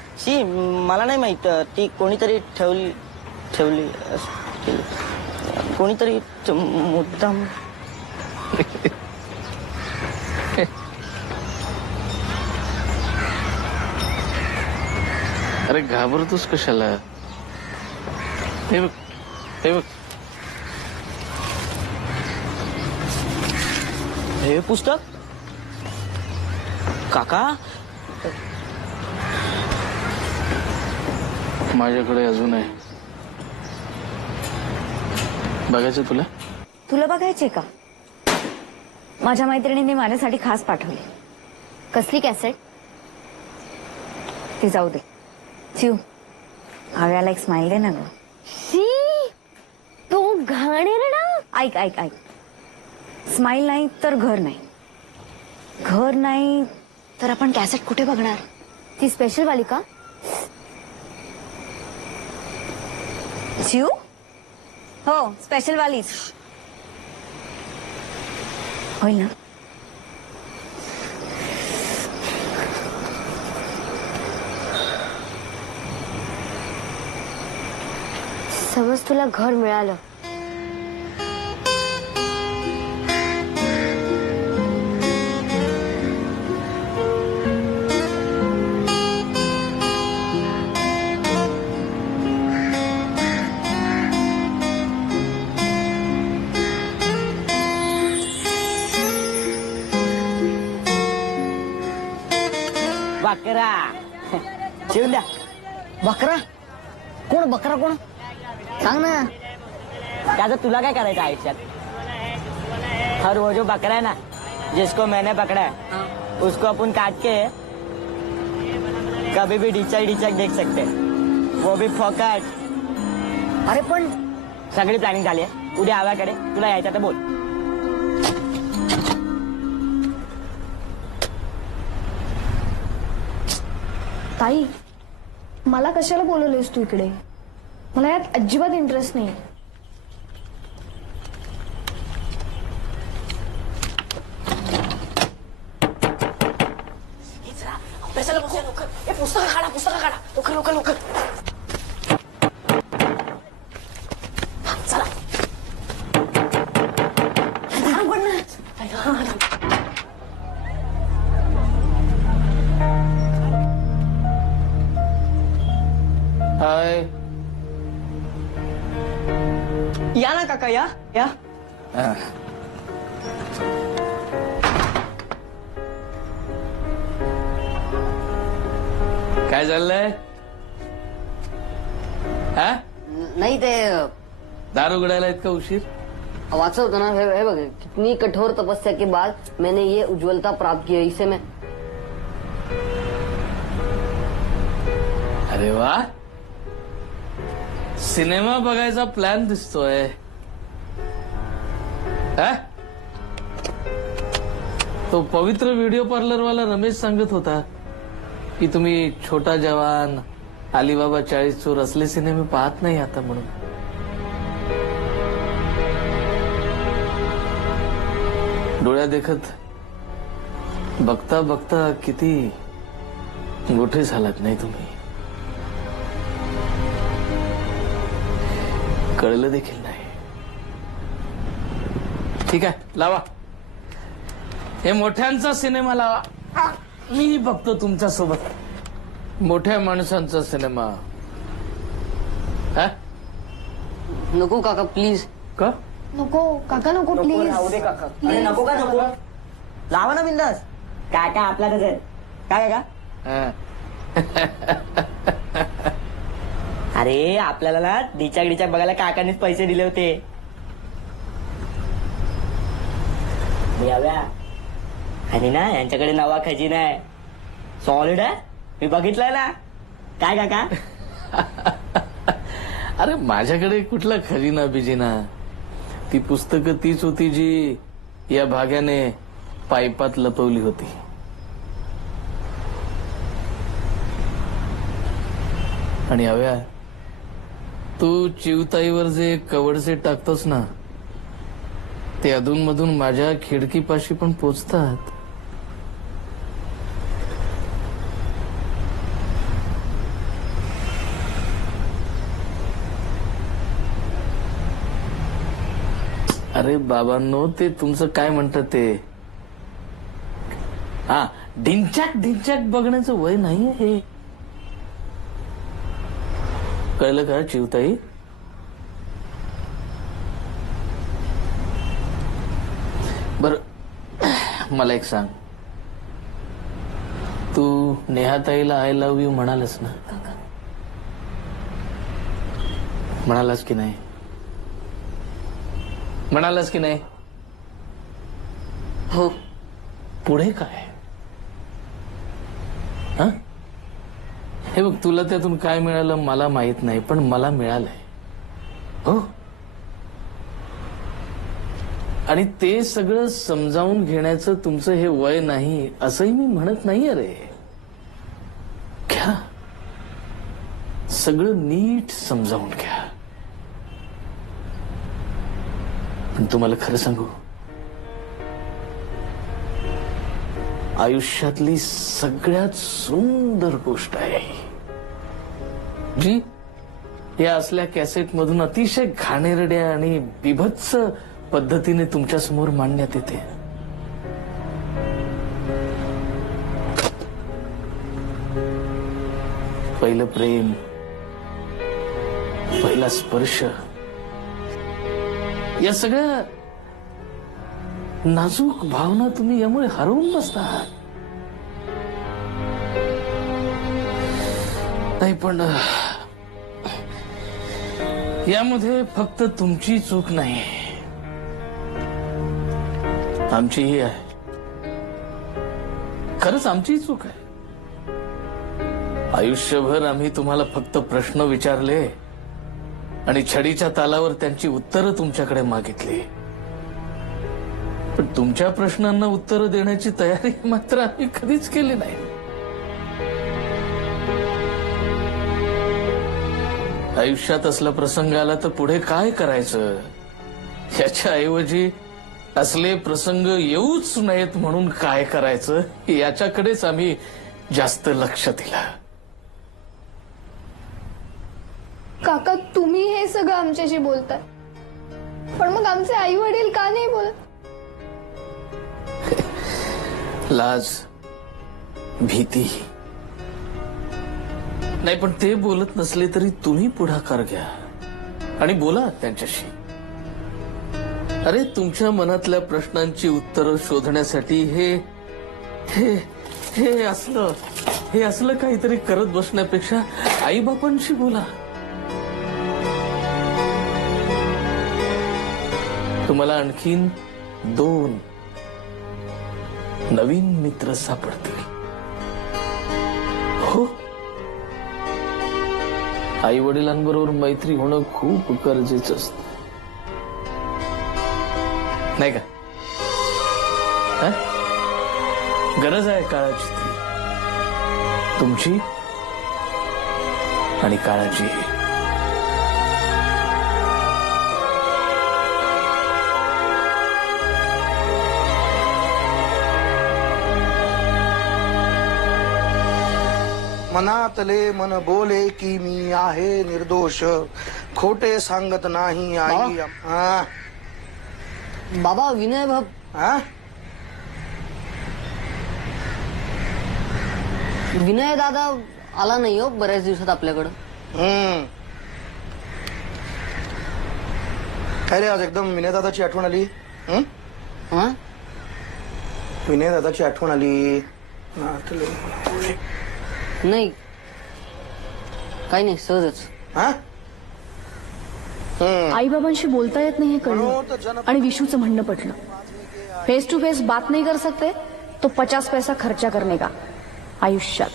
मला नाही माहित. ती कोणीतरी ठेवली असतील. कोणीतरी मुद्दाम. अरे घाबरतोस कशाला? हे बघ हे पुस्तक काका माझ्याकडे अजून आहे. बघायचं तुला? तुला बघायचे का? माझ्या मैत्रिणीने माझ्यासाठी खास पाठवली. कसली कॅसेट? ती जाऊ दे. चिव आव्याला एक स्माइल दे ना ग. तो घाणेरडा. ऐक ऐक ऐक. स्माइल नाही तर घर नाही. घर नाही तर आपण कॅसेट कुठे बघणार? ती स्पेशल वाली का? चिव हो स्पेशल वालीच होईल ना. समज तुला घर मिळालं बकरा. शिवून द्या. बकरा कोण? बकरा कोण? सांग ना. त्याचं तुला काय करायचं आयुष्यात? हर वो जो बकरा है ना जिसको मैंने पकड़ा है उसको अपन काट के कभी भी डिचक देख सकते हैं. वो भी फोकट. अरे पण सगळी प्लॅनिंग झाली आहे. उद्या आव्याकडे तुला यायचं तर बोल. ताई मला कशाला बोलवलेस तू इकडे? मला यात अजिबात इंटरेस्ट नाही. पुस्तकं काढा लवकर. चला. हाय. या ना काका या. काय चाललंय? हा? नाही ते दारू उघडायला इतका उशीर? वाचवतो ना. हे बघ कितनी कठोर तपस्या के बाद मैंने ये उज्ज्वलता प्राप्त की है. इसे मैं अरे वा. सिनेमा बघायचा प्लॅन दिसतोय. हा? तो पवित्र व्हिडिओ पार्लर वाला रमेश सांगत होता की तुम्ही छोटा जवान, अलीबाबा 40 चोर असले सिनेमे पाहत नाही आता म्हणून. डोळ्या देखत बघता बघता किती मोठे झालात नाही तुम्ही. कळलं देखील नाही. ठीक आहे लावा. हे मोठ्यांचा सिनेमा लावा. मी बघतो तुमच्या सोबत मोठ्या माणसांचा सिनेमा. हा? नको काका प्लीज. का नको काका नको प्लीज. राहू दे काका. अरे नको का नको. लावा ना बिंदास. काका आपल्यातच आहे. काय काका? अरे आपल्याला ना डिचाक बघायला काकांनीच पैसे दिले होते. याव्या आणि ना यांच्याकडे नवा खजिना आहे. सॉलिड आहे, मी बघितलाय ना. काय काका? अरे माझ्याकडे कुठला खजिना बिजिना. ती पुस्तकं तीच होती जी या भाग्याने पाईपात लपवली होती. आणि हव्या तू चिवताईवर जे कवडसे टाकतोस ना ते अधूनमधून माझ्या खिडकीपाशी पण पोचतात. अरे बाबांनो, ते तुमचं काय म्हणतात ते, हा ढिंच्याक ढिंच्याक बघण्याचं वय नाहीये हे. कळलं का चिवताई? बर मला एक सांग, तू नेहाताईला आय लव्ह यू म्हणालस ना? म्हणालास की नाही? म्हणालास की नाही? हो. पुढे काय? हा, हे बघ, तुला त्यातून काय मिळालं मला माहित नाही, पण मला मिळालंय. हो, आणि ते सगळं समजावून घेण्याचं तुमचं हे वय नाही असंही मी म्हणत नाही. अरे घ्या, सगळं नीट समजावून घ्या. पण तुम्हाला खरं सांगू, आयुष्यातली सगळ्यात सुंदर गोष्ट आहे जी या असल्या कॅसेट मधून अतिशय घाणेरड्या आणि बिभत्स पद्धतीने तुमच्या समोर मांडण्यात येते. पहिलं प्रेम, पहिला स्पर्श, या सगळ्या नाजूक भावना तुम्ही यामुळे हरवून बसता. नाही पण यामध्ये फक्त तुमची चूक नाही, आमचीही आहे. खरंच आमचीही चूक आहे. आयुष्यभर आम्ही तुम्हाला फक्त प्रश्न विचारले आणि छडीच्या तालावर त्यांची उत्तरं तुमच्याकडे मागितली. पण तुमच्या प्रश्नांना उत्तरं देण्याची तयारी मात्र आम्ही कधीच केली नाही. आयुष्यात असला प्रसंग आला तर पुढे काय करायचं याच्या ऐवजी असले प्रसंग येऊच नयेत म्हणून काय करायचं याच्याकडेच आम्ही जास्त लक्ष दिलं. काका, तुम्ही हे सगळं आमच्याशी बोलताय, पण मग आमचे आई वडील का नाही बोलत? लाज, भीती नाही, पण ते बोलत नसले तरी तुम्ही पुढाकार घ्या आणि बोला त्यांच्याशी. अरे तुमच्या मनातल्या प्रश्नांची उत्तरं शोधण्यासाठी हे असलं काहीतरी करत बसण्यापेक्षा आईबापांशी बोला. तुम्हाला आणखीन 2 नवीन मित्र सापडतील. हो, आई वडिलांबरोबर मैत्री होणं खूप गरजेचं असतं, नाही का? हा? गरज आहे काळाची, तुमची आणि काळाची. मनातले मन बोले की मी आहे निर्दोष, खोटे सांगत नाही आई. हा? बाबा विनय बाब, हा? विनय दादा आला नाही हो बऱ्याच दिवसात आपल्याकडं. काय रे, आज एकदम विनय दादाची आठवण आली? विनय दादाची आठवण आली? नाही, काही नाही, सहजच. आई बाबांशी बोलता येत नाही हे कळलं आणि विशूचं म्हणणं पटलं. फेस टू फेस बात नहीं कर सकते तो 50 पैसा खर्चा करने का आयुष्यात.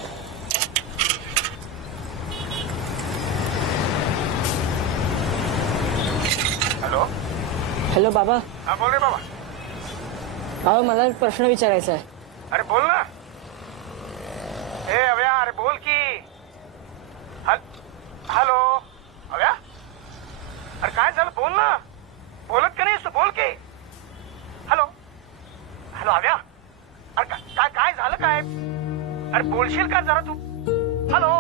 हॅलो हॅलो बाबा. हा बोल रे बाबा. अहो मला एक प्रश्न विचारायचा आहे. अरे बोल ना. ए अव्या अरे बोल की. हॅलो अव्या. अरे काय झालं बोल ना. बोलत का नाहीस तू बोल की. Hello hello अव्या. अरे काय काय झालं काय. अरे बोलशील का जरा तू. Hello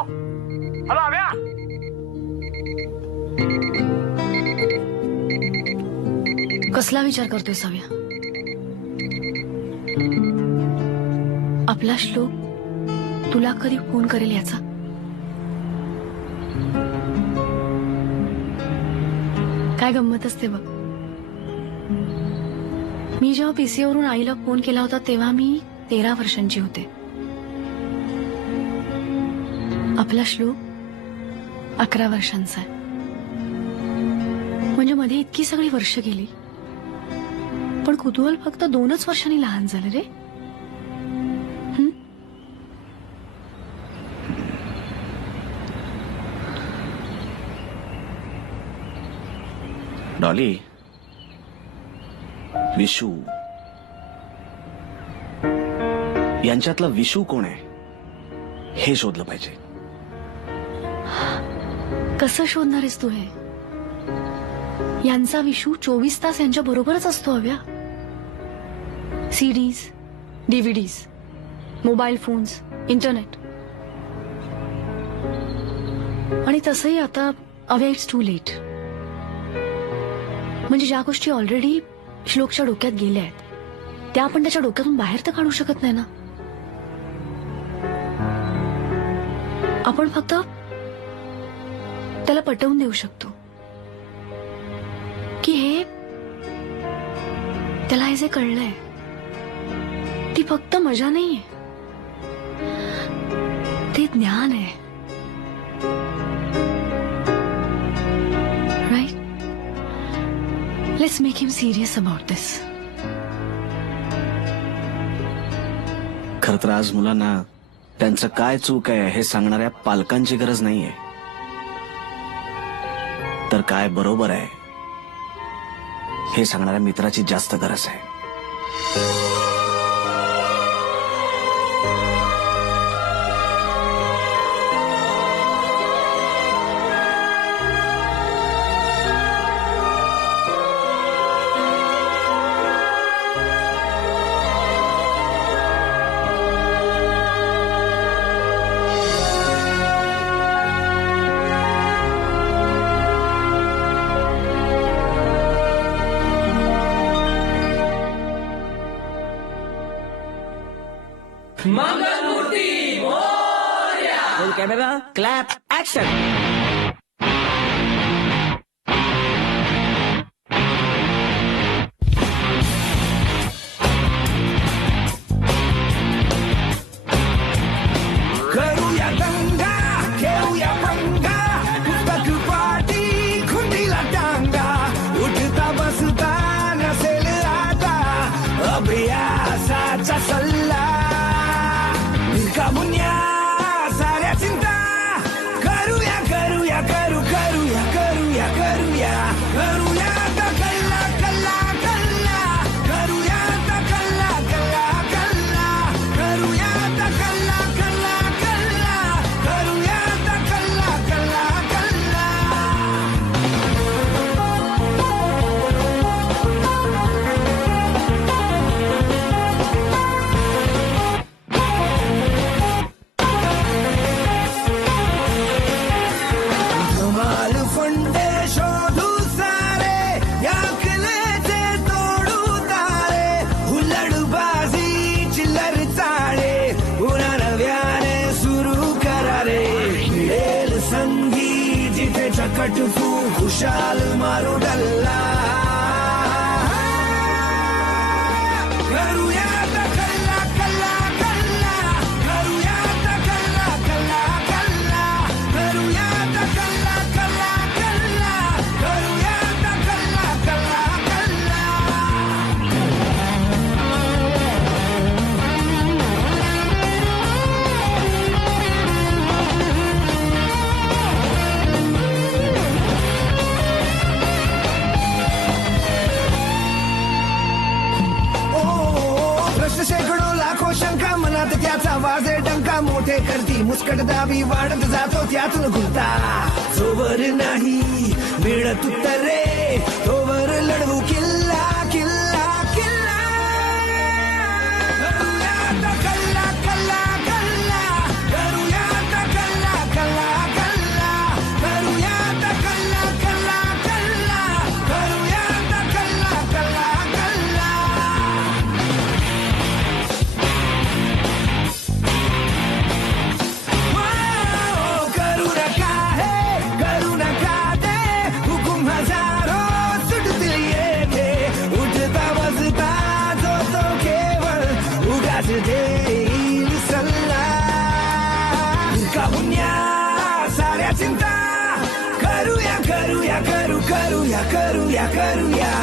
hello अव्या. कसला विचार करतोय साव्या. आपला श्लोक तुला कधी फोन करेल याचा. काय गंमत असते बघ. मी जेव्हा पीसीवरून आईला फोन केला होता तेव्हा मी 13 वर्षांची होते. आपला श्लोक 11 वर्षांचा आहे. म्हणजे मध्ये इतकी सगळी वर्ष गेली पण कुतूहल फक्त 2च वर्षांनी लहान झालं रे. डॉली, विशू यांच्यातला विशू कोण आहे हे शोधलं पाहिजे. कसं शोधणार आहेस तू हे. यांचा विशू 24 तास यांच्या बरोबरच असतो हव्या. CDs, DVDs, mobile phones, internet. आणि तसंही आता अव्या इट्स टू लेट. म्हणजे ज्या गोष्टी ऑलरेडी श्लोकच्या डोक्यात गेल्या आहेत त्या आपण त्याच्या डोक्यातून बाहेर तर काढू शकत नाही ना. आपण फक्त त्याला पटवून देऊ शकतो की हे त्याला हे जे कळलंय ती फक्त मजा नाहीये, ते ज्ञान आहे. Right. Let's make him serious about this. खरं तर आज मुलांना त्यांचं काय चूक आहे हे सांगणाऱ्या पालकांची गरज नाहीये, तर काय बरोबर आहे हे सांगणाऱ्या मित्राची जास्त गरज आहे. Mangalmurti Morya. Roll camera, clap, action. करूया दंगा घेऊया पंगा पुस्तक पाटी खुंडीला टांगा उठता बसता नसेल आता अभ्यासाचा सल्ला भिरका मुन्या साऱ्या चिंता करूया करूया करू करूया करूया करूया करूया आता कल्ला कल्ला कल्ला करूया आता कल्ला कल्ला कल्ला करूया आता कल्ला कल्ला कल्ला करूया आता कल्ला कल्ला कल्ला. धमाल फंडे शोधू सारे या कलेचे तोडू तारे हुल्लडबाजी चिल्लर चाळे पुन्हा नव्याने सुरू करा रे. मिळेल संधी जिथे चकटफू खुशाल मारू डल्ला करूया आता कल्ला कल्ला कल्ला करूया आता कल्ला कल्ला कल्ला करूया आता कल्ला कल्ला कल्ला करूया आता कल्ला कल्ला कल्ला. वाजे डंका मोठे करती मुस्कट दाबी वाढत जातो त्यातून गुंता जोवर नाही मिळत उत्तरे तोवर लढवू किल्ला किल्ला किल्ला करूया आता कल्ला कल्ला कल्ला करूया आता कल्ला कल्ला कल्ला करूया आता कल्ला कल्ला कल्ला करूया आता कल्ला कल्ला कल्ला करू नका हे करू नका ते हुकुम हजारो सुटतील येते उठता बसता जो तो केवळ उगाच देईल सल्ला काहून या साऱ्या चिंता करूया करूया करूया करूया करूया